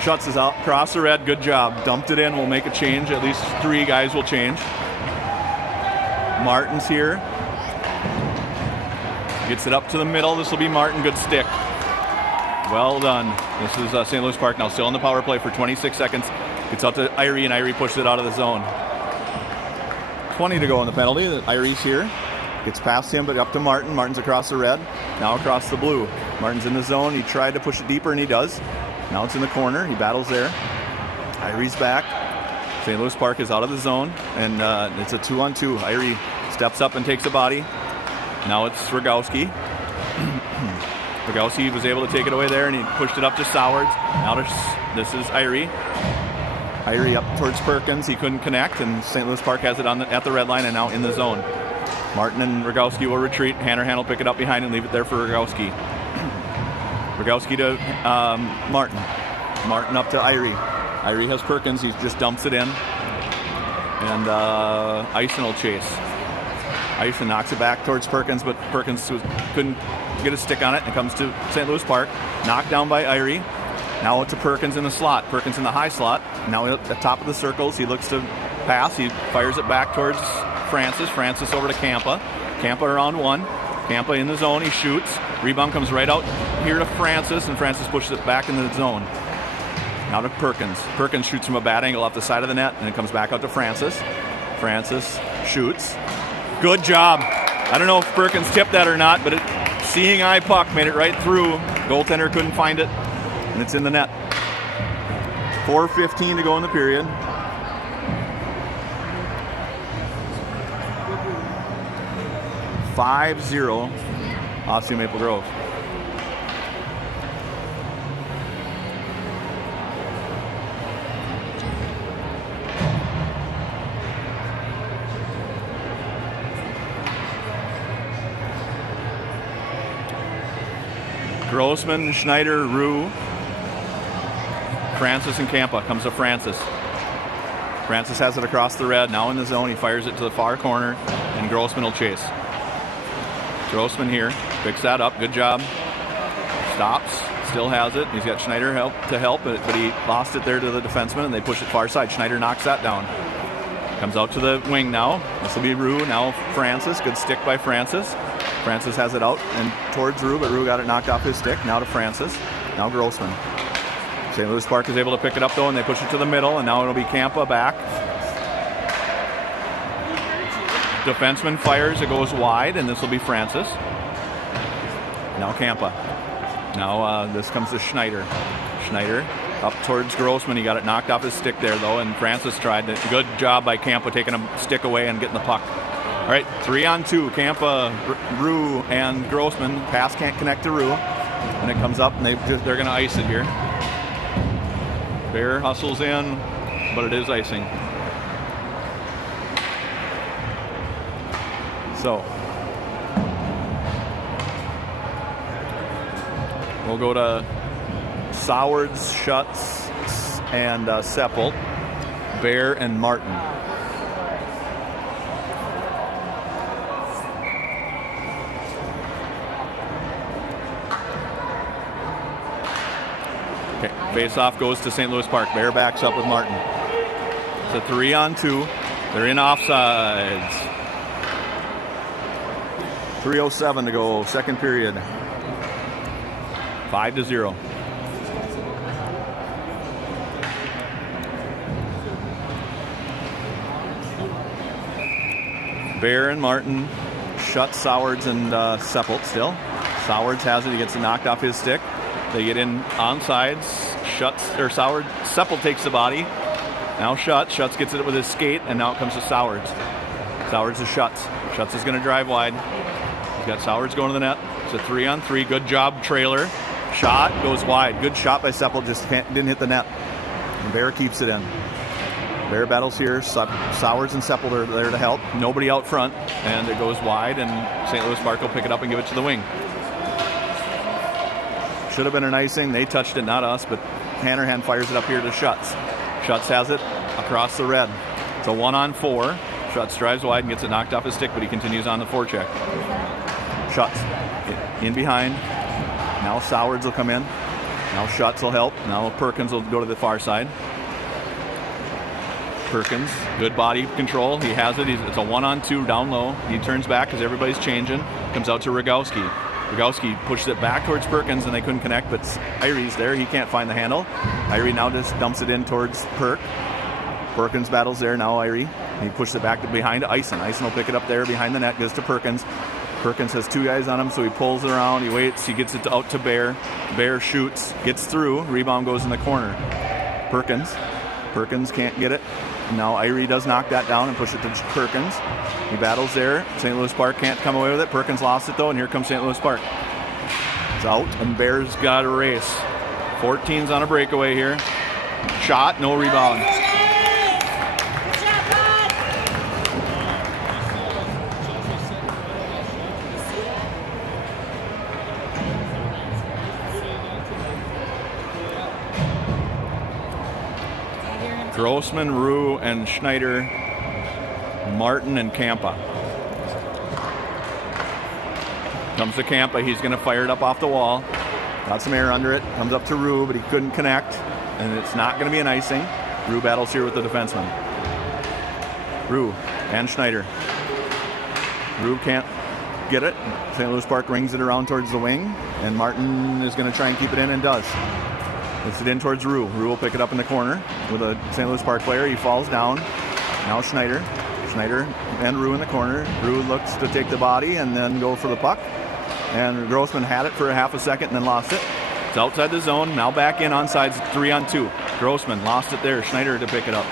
Schutz is out, across the red, good job. Dumped it in, will make a change. At least 3 guys will change. Martin's here. Gets it up to the middle. This will be Martin, good stick. Well done. This is St. Louis Park now still on the power play for 26 seconds. Gets out to Irie, and Irie pushes it out of the zone. 20 to go on the penalty. Irie's here. Gets past him, but up to Martin. Martin's across the red. Now across the blue. Martin's in the zone. He tried to push it deeper, and he does. Now it's in the corner. He battles there. Irie's back. St. Louis Park is out of the zone, and it's a 2-on-2. Irie steps up and takes a body. Now it's Rogowski. Rogowski was able to take it away there, and he pushed it up to Sowards. Now this is Irie. Irie up towards Perkins. He couldn't connect, and St. Louis Park has it at the red line and now in the zone. Martin and Rogowski will retreat. Hanrahan will pick it up behind and leave it there for Rogowski. Rogowski to Martin. Martin up to Irie. Irie has Perkins. He just dumps it in. And Eisen will chase. Eisen knocks it back towards Perkins, but Perkins couldn't get a stick on it. It comes to St. Louis Park. Knocked down by Irie. Now to Perkins in the slot. Perkins in the high slot. Now at the top of the circles. He looks to pass. He fires it back towards Francis. Francis over to Campa. Campa around 1. Campa in the zone. He shoots. Rebound comes right out here to Francis, and Francis pushes it back in the zone. Now to Perkins. Perkins shoots from a bad angle off the side of the net, and it comes back out to Francis. Francis shoots. Good job. I don't know if Perkins tipped that or not, but seeing eye puck made it right through. Goaltender couldn't find it, and it's in the net. 4:15 to go in the period. 5-0 Osseo Maple Grove. Grossman, Schneider, Rue, Francis, and Campa. Comes to Francis. Francis has it across the red, now in the zone. He fires it to the far corner, and Grossman will chase. Grossman here, picks that up, good job. Stops, still has it. He's got Schneider to help, but he lost it there to the defenseman, and they push it far side. Schneider knocks that down. Comes out to the wing now. This will be Rue, now Francis. Good stick by Francis. Francis has it out and towards Rue, but Rue got it knocked off his stick. Now to Francis, now Grossman. St. Louis Park is able to pick it up though, and they push it to the middle, and now it'll be Campa back. Defenseman fires, it goes wide, and this will be Francis. Now Campa. Now this comes to Schneider. Schneider up towards Grossman. He got it knocked off his stick there though, and Francis tried it. Good job by Campa taking a stick away and getting the puck. All right, 3-on-2. Campa, Rue, and Grossman. Pass can't connect to Rue, and it comes up, and they're going to ice it here. Bear hustles in, but it is icing. So we'll go to Sowards, Schutz, and Seppel, Bear, and Martin. Face-off goes to St. Louis Park. Bear backs up with Martin. It's a 3-on-2. They're in offsides. 3:07 to go, second period. 5-0. Bear and Martin, Schutz, Sowards, and Seppelt still. Sowards has it. He gets it knocked off his stick. They get in onsides. Seppel takes the body. Now Schutz gets it with his skate, and now it comes to Sowards. Sowards to Schutz. Schutz is going to drive wide. He's got Sowards going to the net. It's a 3-on-3. Good job, trailer. Shot goes wide. Good shot by Seppel, just didn't hit the net. And Bear keeps it in. Bear battles here. Sowards and Seppel are there to help. Nobody out front, and it goes wide, and St. Louis Park will pick it up and give it to the wing. Should have been an icing. They touched it, not us, but Hannerhan fires it up here to Schutz. Schutz has it across the red. It's a 1-on-4. Schutz drives wide and gets it knocked off his stick, but he continues on the forecheck. Schutz in behind. Now Sowards will come in. Now Schutz will help. Now Perkins will go to the far side. Perkins, good body control. He has it. It's a 1-on-2 down low. He turns back because everybody's changing. Comes out to Rogowski. Rogowski pushed it back towards Perkins, and they couldn't connect, but Irie's there. He can't find the handle. Irie now just dumps it in towards Perk. Perkins battles there. Now Irie. He pushed it back behind Eisen. Eisen will pick it up there behind the net. Goes to Perkins. Perkins has two guys on him, so he pulls it around. He waits. He gets it out to Bear. Bear shoots. Gets through. Rebound goes in the corner. Perkins can't get it. Now Irie does knock that down and push it to Perkins. He battles there. St. Louis Park can't come away with it. Perkins lost it though, and here comes St. Louis Park. It's out, and Bears got a race. 14's on a breakaway here. Shot, no rebound. Grossman, Rue, and Schneider, Martin, and Campa. Comes to Campa. He's going to fire it up off the wall. Got some air under it. Comes up to Rue, but he couldn't connect. And it's not going to be an icing. Rue battles here with the defenseman. Rue and Schneider. Rue can't get it. St. Louis Park rings it around towards the wing. And Martin is going to try and keep it in, and does. Puts it in towards Rue. Rue will pick it up in the corner with a St. Louis Park player. He falls down. Now Schneider. Schneider and Rue in the corner. Rue looks to take the body and then go for the puck. And Grossman had it for a half a second and then lost it. It's outside the zone. Now back in onside, 3-on-2. Grossman lost it there. Schneider to pick it up.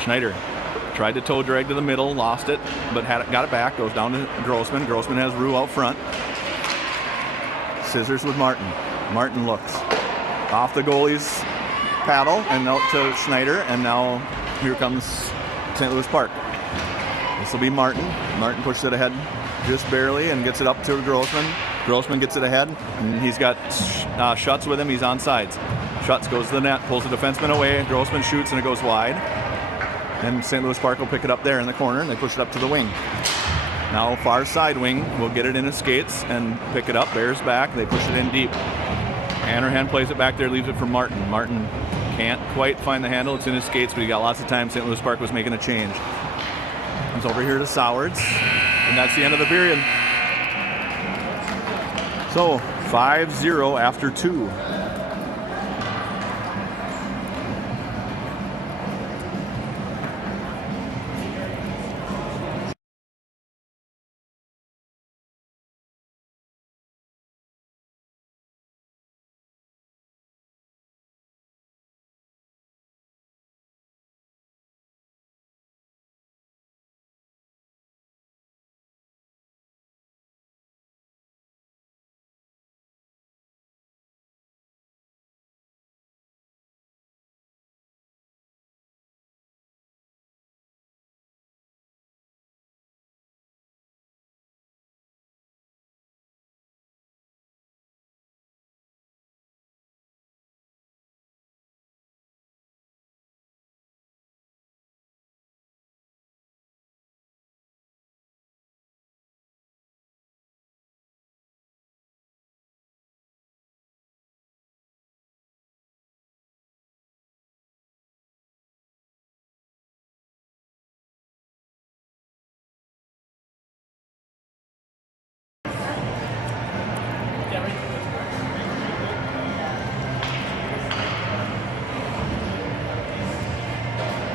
Schneider Tried to toe drag to the middle, lost it, but got it back. Goes down to Grossman. Grossman has Rue out front. Scissors with Martin. Martin looks off the goalie's paddle and out to Schneider, and now here comes St. Louis Park. This will be Martin. Martin pushes it ahead just barely and gets it up to Grossman. Grossman gets it ahead, and he's got Schutz with him. He's on sides. Schutz goes to the net, pulls the defenseman away. Grossman shoots, and it goes wide. And St. Louis Park will pick it up there in the corner, and they push it up to the wing. Now far side wing will get it in his skates and pick it up. Bears back. They push it in deep. Hanrahan plays it back there, leaves it for Martin. Martin can't quite find the handle. It's in his skates, but he got lots of time. St. Louis Park was making a change. Comes over here to Sowards, and that's the end of the period. So 5-0 after 2.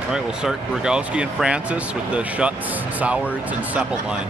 All right, we'll start Rogowski and Francis with the Schutz, Sowards, and Seppelt line.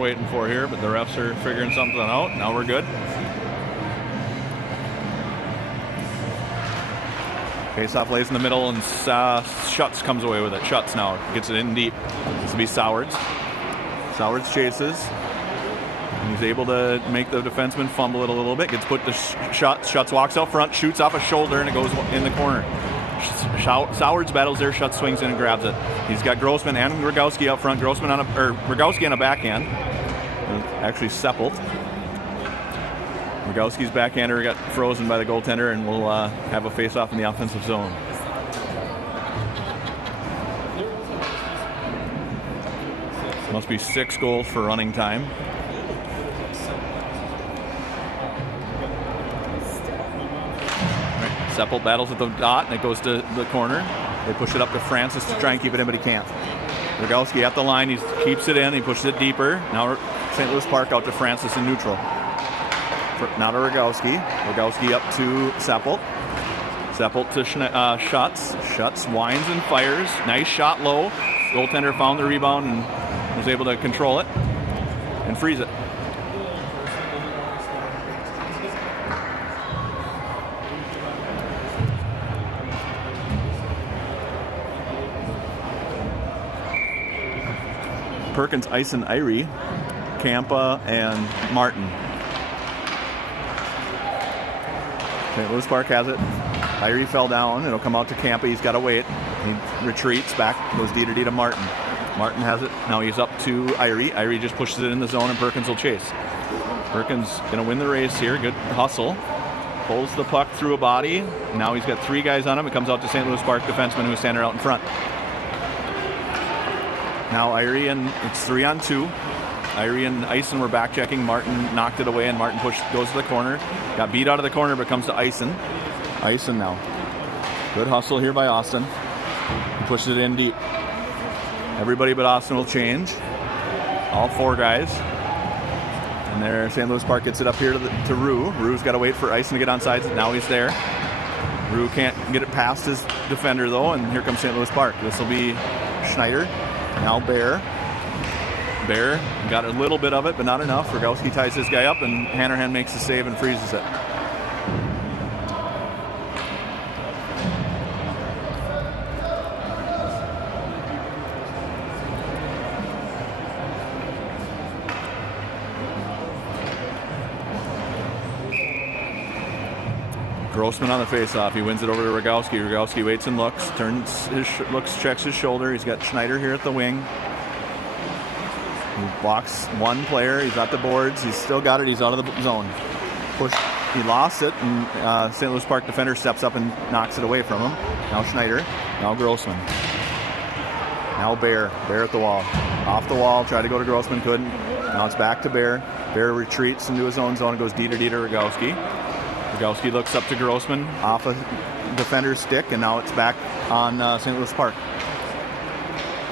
Waiting for here, but the refs are figuring something out. Now we're good. Face-off lays in the middle, and Schutz comes away with it. Schutz now gets it in deep. This will be Sowards. Sowards chases. And he's able to make the defenseman fumble it a little bit. Gets put to Schutz. Schutz walks out front, shoots off a shoulder, and it goes in the corner. Sowards battles there. Schutz swings in and grabs it. He's got Grossman and Rogowski out front. Rogowski on a backhand. Actually, Seppelt. Rogowski's backhander got frozen by the goaltender, and we'll have a face-off in the offensive zone. Must be 6 goals for running time. Right. Seppelt battles at the dot, and it goes to the corner. They push it up to Francis to try and keep it in, but he can't. Rogowski at the line, he keeps it in, he pushes it deeper. Now St. Louis Park out to Francis in neutral. Now to Rogowski. Rogowski up to Seppelt. Seppelt to Schutz. Schutz winds and fires. Nice shot low. Goaltender found the rebound and was able to control it and freeze it. Perkins, Eisen, Irie, Kampa, and Martin. St. Louis Park has it. Irie fell down. It'll come out to Kampa. He's got to wait. He retreats back, goes D to Martin. Martin has it. Now he's up to Irie. Irie just pushes it in the zone, and Perkins will chase. Perkins going to win the race here. Good hustle. Pulls the puck through a body. Now he's got 3 guys on him. It comes out to St. Louis Park defenseman who's standing out in front. Now Irie, and it's 3-on-2. Irie and Ison were back checking. Martin knocked it away, and Martin goes to the corner. Got beat out of the corner, but comes to Ison. Ison now. Good hustle here by Austin. He pushes it in deep. Everybody but Austin will change. All 4 guys. And there, St. Louis Park gets it up here to Rue. Rue's got to wait for Ison to get on sides. Now he's there. Rue can't get it past his defender, though, and here comes St. Louis Park. This will be Schneider. Now Bear. Bear got a little bit of it, but not enough. Rogowski ties this guy up, and Hanrahan makes the save and freezes it. Grossman on the face-off. He wins it over to Rogowski. Rogowski waits and looks, checks his shoulder. He's got Schneider here at the wing. He blocks one player. He's at the boards. He's still got it. He's out of the zone. Push. He lost it, and St. Louis Park defender steps up and knocks it away from him. Now Schneider. Now Grossman. Now Bear. Bear at the wall. Off the wall. Tried to go to Grossman. Couldn't. Now it's back to Bear. Bear retreats into his own zone. Goes D to Rogowski. Rogowski looks up to Grossman off a defender's stick, and now it's back on St. Louis Park.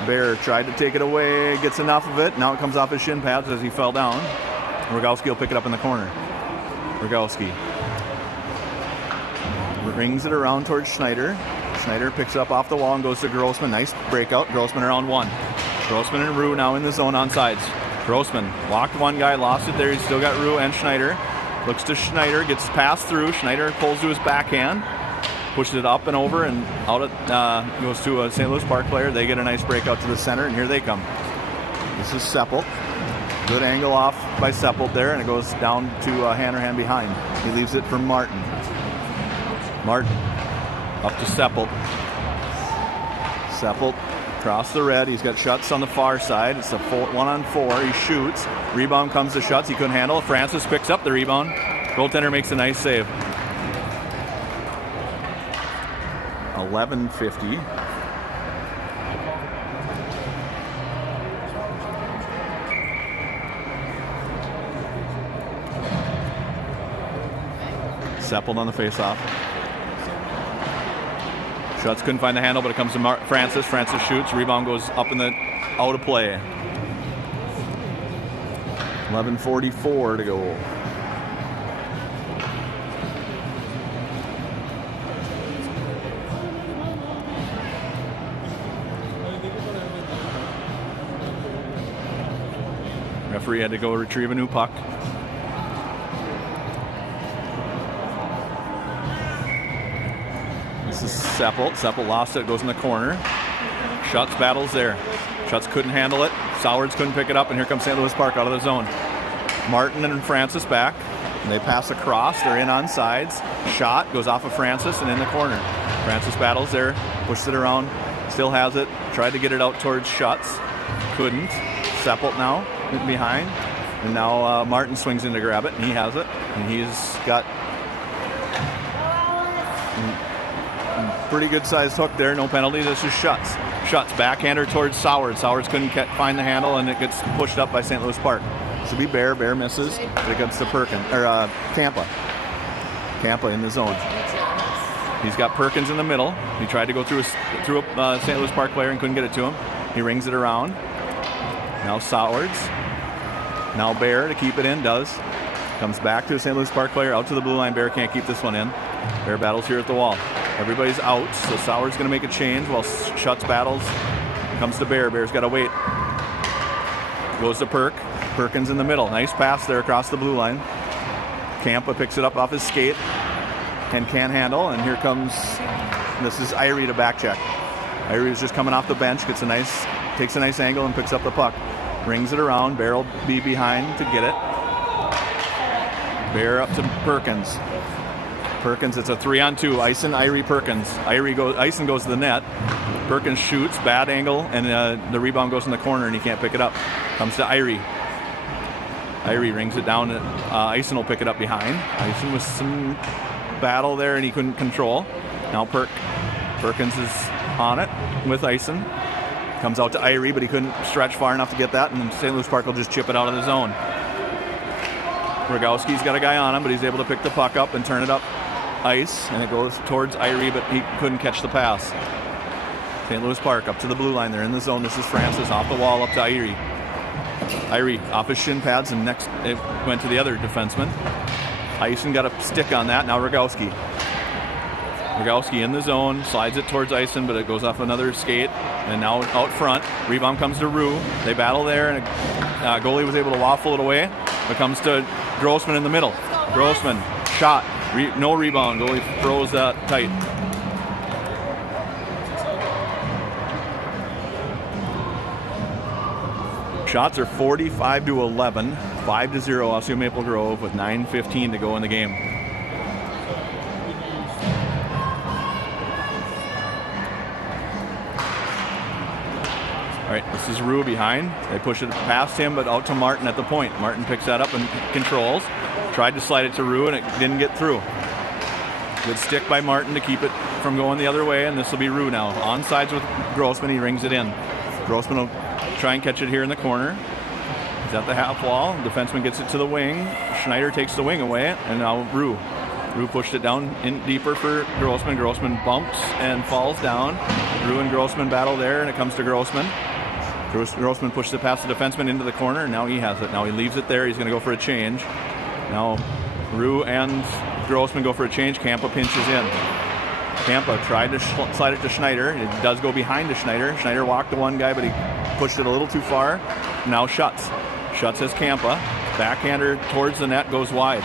Bear tried to take it away, gets enough of it. Now it comes off his shin pads as he fell down. Rogowski will pick it up in the corner. Rogowski rings it around towards Schneider. Schneider picks it up off the wall and goes to Grossman. Nice breakout. Grossman around 1. Grossman and Rue now in the zone on sides. Grossman locked one guy, lost it there. He's still got Rue and Schneider. Looks to Schneider, gets passed through. Schneider pulls to his backhand, pushes it up and over, and out it goes to a St. Louis Park player. They get a nice breakout to the center, and here they come. This is Seppelt. Good angle off by Seppelt there, and it goes down to Hanrahan behind. He leaves it for Martin. Martin up to Seppelt. Seppelt across the red. He's got Schutz on the far side. It's a 1-on-4. He shoots. Rebound comes to Schutz. He couldn't handle it. Francis picks up the rebound. Goaltender makes a nice save. 11:50. Seppelt on the faceoff. Schutz couldn't find the handle, but it comes to Francis. Francis shoots. Rebound goes up in the out of play. 11:44 to go. Referee had to go retrieve a new puck. This is Seppelt. Seppelt lost it, goes in the corner. Schutz battles there. Schutz couldn't handle it. Sowards couldn't pick it up, and here comes St. Louis Park out of the zone. Martin and Francis back. And they pass across. They're in on sides. Shot goes off of Francis and in the corner. Francis battles there, pushes it around, still has it. Tried to get it out towards Schutz. Couldn't. Seppelt now behind. And now Martin swings in to grab it, and he has it. And he's got pretty good sized hook there, no penalty. This is Schutz. Schutz backhander towards Sowards. Sowards couldn't find the handle, and it gets pushed up by St. Louis Park. This will be Bear. Bear misses. It comes to Tampa. Tampa in the zone. He's got Perkins in the middle. He tried to go through a St. Louis Park player and couldn't get it to him. He rings it around. Now Sowards. Now Bear to keep it in. Does. Comes back to a St. Louis Park player. Out to the blue line. Bear can't keep this one in. Bear battles here at the wall. Everybody's out, so Sauer's going to make a change while Schutz battles. Comes to Bear. Bear's got to wait. Goes to Perkins in the middle. Nice pass there across the blue line. Campa picks it up off his skate and can't handle. And here comes, this is Irie to back check. Irie is just coming off the bench, takes a nice angle and picks up the puck. Rings it around. Bear will be behind to get it. Bear up to Perkins. Perkins, it's a 3-on-2. Ison, Irie, Perkins. Ison goes to the net. Perkins shoots, bad angle, and the rebound goes in the corner, and he can't pick it up. Comes to Irie. Irie rings it down. Ison will pick it up behind. Ison with some battle there, and he couldn't control. Now Perkins is on it with Ison. Comes out to Irie, but he couldn't stretch far enough to get that, and St. Louis Park will just chip it out of the zone. Rogowski's got a guy on him, but he's able to pick the puck up and turn it up ice, and it goes towards Irie, but he couldn't catch the pass. St. Louis Park up to the blue line. They're in the zone. This is Francis off the wall up to Irie. Irie off his shin pads, and next it went to the other defenseman. Ison got a stick on that. Now Rogowski. Rogowski in the zone, slides it towards Ison, but it goes off another skate. And now out front, rebound comes to Rue. They battle there, and goalie was able to waffle it away. It comes to Grossman in the middle. Grossman, shot, no rebound. Goalie throws that tight. Shots are 45-11, 5-0 Osseo Maple Grove with 9:15 to go in the game. All right, this is Rue behind. They push it past him, but out to Martin at the point. Martin picks that up and controls. Tried to slide it to Rue, and it didn't get through. Good stick by Martin to keep it from going the other way, and this will be Rue now. On sides with Grossman, he rings it in. Grossman will try and catch it here in the corner. He's at the half wall. Defenseman gets it to the wing. Schneider takes the wing away, and now Rue. Rue pushed it down in deeper for Grossman. Grossman bumps and falls down. Rue and Grossman battle there, and it comes to Grossman. Grossman pushes it past the defenseman into the corner, and now he has it. Now he leaves it there. He's going to go for a change. Now Rue and Grossman go for a change. Kampa pinches in. Kampa tried to slide it to Schneider. It does go behind to Schneider. Schneider walked the one guy, but he pushed it a little too far. Now Schutz. Schutz has Kampa. Backhander towards the net, goes wide.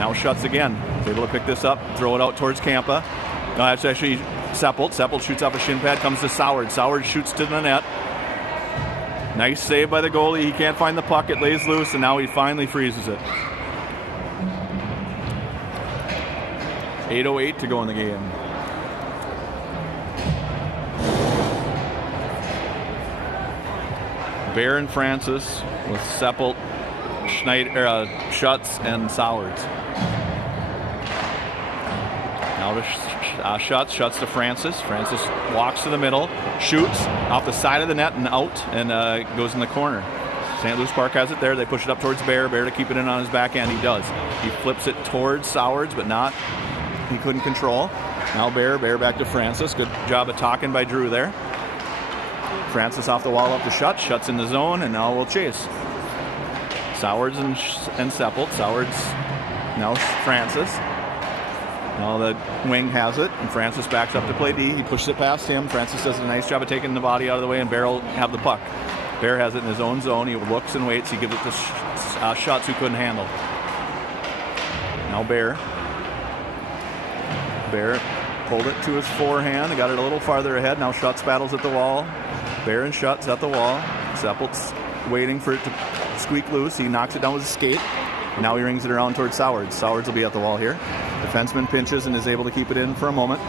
Now Schutz again. He's able to pick this up, throw it out towards Kampa. No, that's actually Seppelt. Seppelt shoots off a shin pad, comes to Soward. Soward shoots to the net. Nice save by the goalie. He can't find the puck. It lays loose, and now he finally freezes it. 8:08 to go in the game. Bear and Francis with Seppelt, Schneider, Schutz, and Sowards. Now to Schutz. Schutz to Francis. Francis walks to the middle, shoots off the side of the net and out, and goes in the corner. St. Louis Park has it there. They push it up towards Bear. Bear to keep it in on his backhand. He does. He flips it towards Sowards, but not. He couldn't control. Now Bear back to Francis. Good job of talking by Drew there. Francis off the wall up to Schutz. Schutz in the zone, and now we'll chase. Sowards and Seppelt. Sowards, now Francis. Now the wing has it, and Francis backs up to play D. He pushes it past him. Francis does a nice job of taking the body out of the way, and Bear will have the puck. Bear has it in his own zone. He looks and waits. He gives it to Schutz, who couldn't handle. Now Bear pulled it to his forehand. He got it a little farther ahead. Now Schutz battles at the wall. Bear and Schutz at the wall. Seppelt's waiting for it to squeak loose. He knocks it down with his skate. Now he rings it around towards Sowards. Sowards will be at the wall here. Defenseman pinches and is able to keep it in for a moment.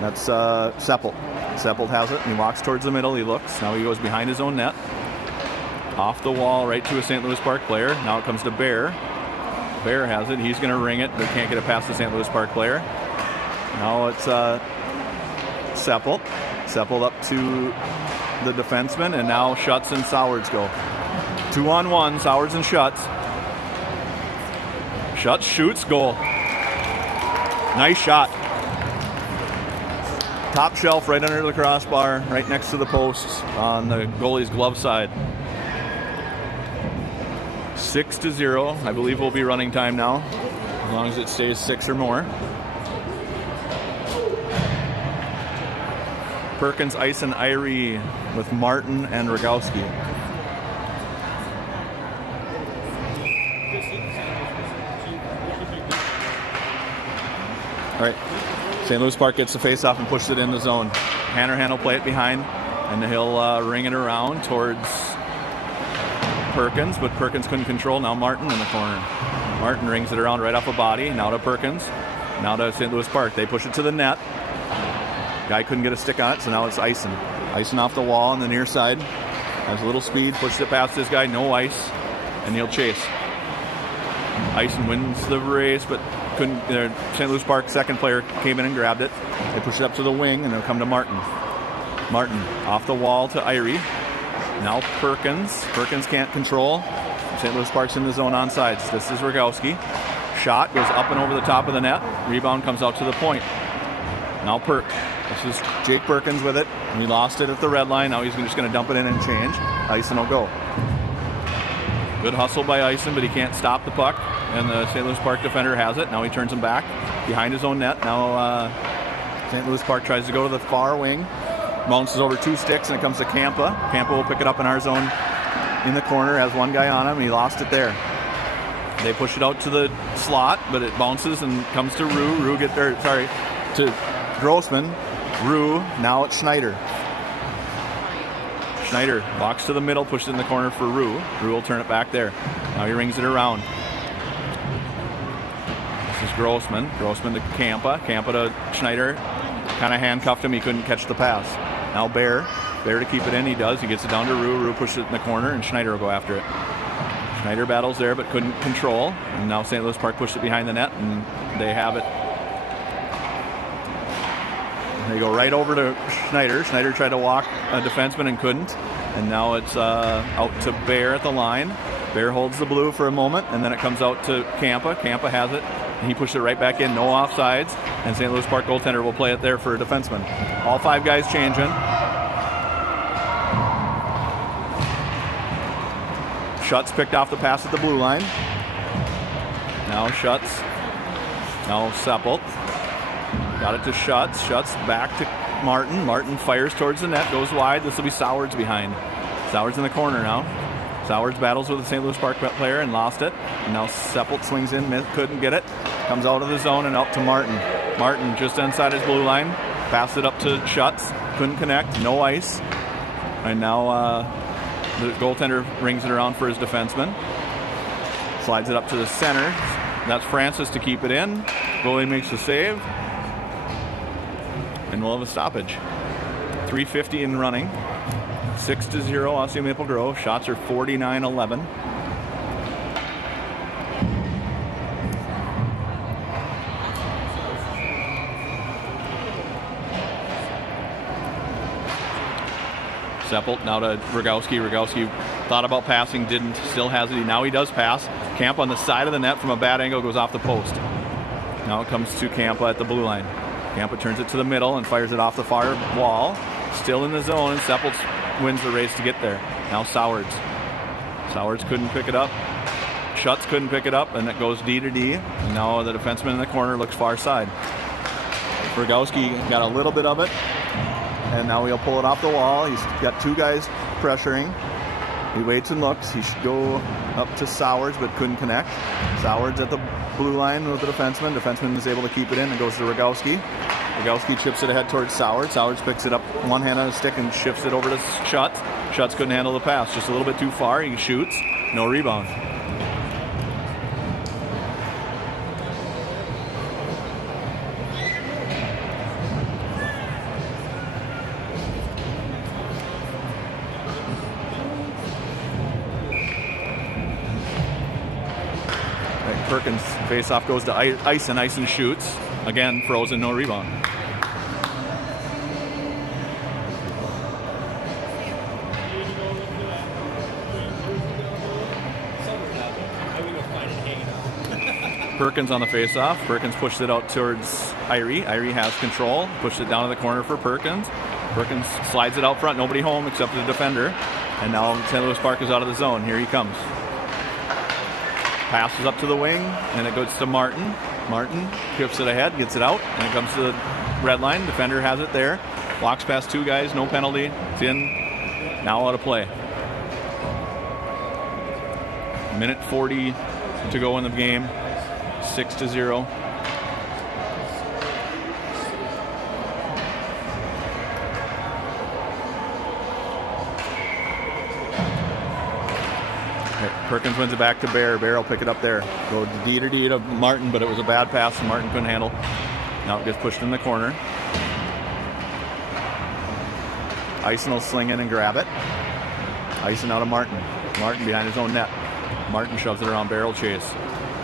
That's Seppelt. Seppelt has it, and he walks towards the middle. He looks. Now he goes behind his own net. Off the wall, right to a St. Louis Park player. Now it comes to Bear. Bear has it. He's going to ring it, but can't get it past the St. Louis Park player. Now it's Seppelt. Seppelt up to the defenseman, and now Schutz and Sowards go. 2-on-1, Sowards and Schutz. Schutz shoots, goal. Nice shot. Top shelf right under the crossbar, right next to the posts on the goalie's glove side. 6-0. I believe we'll be running time now, as long as it stays 6 or more. Perkins, Ice, and Irie with Martin and Rogowski. All right, St. Louis Park gets the face-off and pushes it in the zone. Hanrahan will play it behind, and he'll ring it around towards Perkins, but Perkins couldn't control. Now Martin in the corner. Martin rings it around right off a body. Now to Perkins. Now to St. Louis Park. They push it to the net. Guy couldn't get a stick on it, so now it's Ison. Ison off the wall on the near side. Has a little speed, pushes it past this guy, no ice, and he'll chase. Ison wins the race, but couldn't. St. Louis Park second player came in and grabbed it. They push it up to the wing, and it'll come to Martin. Martin off the wall to Irie. Now Perkins. Perkins can't control. St. Louis Park's in the zone on sides. This is Rogowski. Shot goes up and over the top of the net. Rebound comes out to the point. Now Perk. This is Jake Perkins with it. He lost it at the red line. Now he's just going to dump it in and change. Ison will go. Good hustle by Ison, but he can't stop the puck. And the St. Louis Park defender has it. Now he turns him back behind his own net. Now St. Louis Park tries to go to the far wing. Bounces over 2 sticks and it comes to Campa. Campa will pick it up in our zone in the corner. Has one guy on him. He lost it there. They push it out to the slot, but it bounces and comes to Rue. To Grossman. Rue. Now it's Schneider. Schneider walks to the middle, pushes it in the corner for Rue. Rue will turn it back there. Now he rings it around. This is Grossman. Grossman to Campa. Campa to Schneider. Kind of handcuffed him. He couldn't catch the pass. Now Bear. Bear to keep it in. He does. He gets it down to Rue. Rue pushes it in the corner, and Schneider will go after it. Schneider battles there, but couldn't control. And now St. Louis Park pushed it behind the net, and they have it. They go right over to Schneider. Schneider tried to walk a defenseman and couldn't. And now it's out to Bear at the line. Bear holds the blue for a moment, and then it comes out to Campa. Campa has it, and he pushes it right back in. No offsides, and St. Louis Park goaltender will play it there for a defenseman. All 5 guys changing. Schutz picked off the pass at the blue line. Now Schutz. Now Seppelt. Got it to Schutz. Schutz back to Martin. Martin fires towards the net, goes wide. This will be Sowards behind. Sowards in the corner now. Sowards battles with the St. Louis Park player and lost it. And now Seppelt swings in, couldn't get it. Comes out of the zone and up to Martin. Martin just inside his blue line. Passed it up to Schutz. Couldn't connect. No ice. And now the goaltender rings it around for his defenseman. Slides it up to the center. That's Francis to keep it in. Goalie makes the save. And we'll have a stoppage. 3:50 in running. 6-0 Osseo Maple Grove. Shots are 49-11. Seppelt now to Rogowski. Rogowski thought about passing, didn't, still has it. Now he does pass. Camp on the side of the net from a bad angle, goes off the post. Now it comes to Campa at the blue line. Campa turns it to the middle and fires it off the far wall. Still in the zone, and Seppelt wins the race to get there. Now Sowards. Sowards couldn't pick it up. Schutz couldn't pick it up, and it goes D to D. And now the defenseman in the corner looks far side. Rogowski got a little bit of it, and now he'll pull it off the wall. He's got 2 guys pressuring. He waits and looks. He should go up to Sowards, but couldn't connect. Sowards at the blue line with the defenseman. Defenseman is able to keep it in and goes to Rogowski. Rogowski chips it ahead towards Sowards. Sowards picks it up one hand on his stick and shifts it over to Schutz. Schutz couldn't handle the pass. Just a little bit too far. He shoots. No rebound. Perkins face-off goes to Ison. Ison shoots. Again, frozen, no rebound. Perkins on the face-off. Perkins pushed it out towards Irie. Irie has control. Pushed it down to the corner for Perkins. Perkins slides it out front. Nobody home except the defender. And now St. Louis Park is out of the zone. Here he comes. Passes up to the wing, and it goes to Martin. Martin trips it ahead, gets it out, and it comes to the red line. Defender has it there. Walks past 2 guys, no penalty. It's in. Now out of play. Minute 40 to go in the game. 6-0. Perkins wins it back to Bear. Bear will pick it up there. Go D to Martin, but it was a bad pass and Martin couldn't handle. Now it gets pushed in the corner. Ison will sling in and grab it. Ison out of Martin. Martin behind his own net. Martin shoves it around. Bear will chase.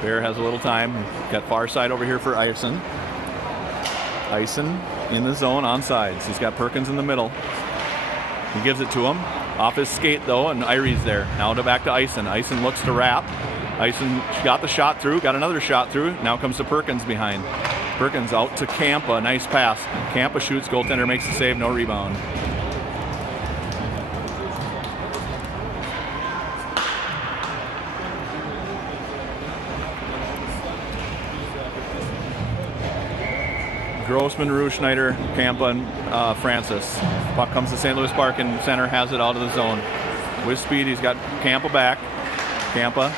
Bear has a little time. Got far side over here for Ison. Ison in the zone on sides. He's got Perkins in the middle. He gives it to him. Off his skate, though, and Irie's there. Now back to Ison. Ison looks to wrap. Ison got the shot through, got another shot through. Now comes to Perkins behind. Perkins out to Kampa. Nice pass. Kampa shoots. Goaltender makes the save. No rebound. Grossman, Rue, Schneider, Kampa, and Francis. Puck comes to St. Louis Park, and center has it out of the zone. With speed, he's got Kampa back. Kampa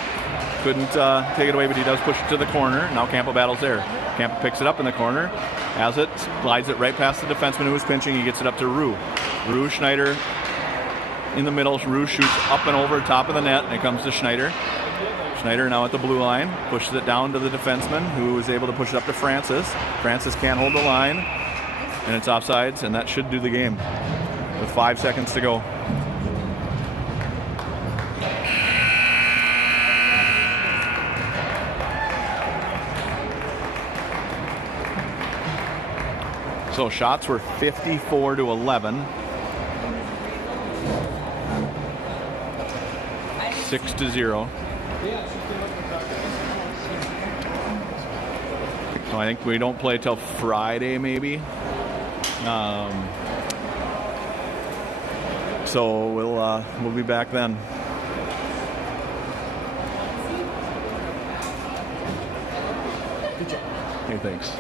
couldn't take it away, but he does push it to the corner. Now Kampa battles there. Kampa picks it up in the corner, has it, glides it right past the defenseman who was pinching. He gets it up to Rue. Rue, Schneider in the middle. Rue shoots up and over top of the net, and it comes to Schneider. Schneider now at the blue line, pushes it down to the defenseman, who is able to push it up to Francis. Francis can't hold the line, and it's offsides, and that should do the game with 5 seconds to go. So shots were 54-11. 6-0. So I think we don't play till Friday, maybe. So we'll be back then. Hey, thanks.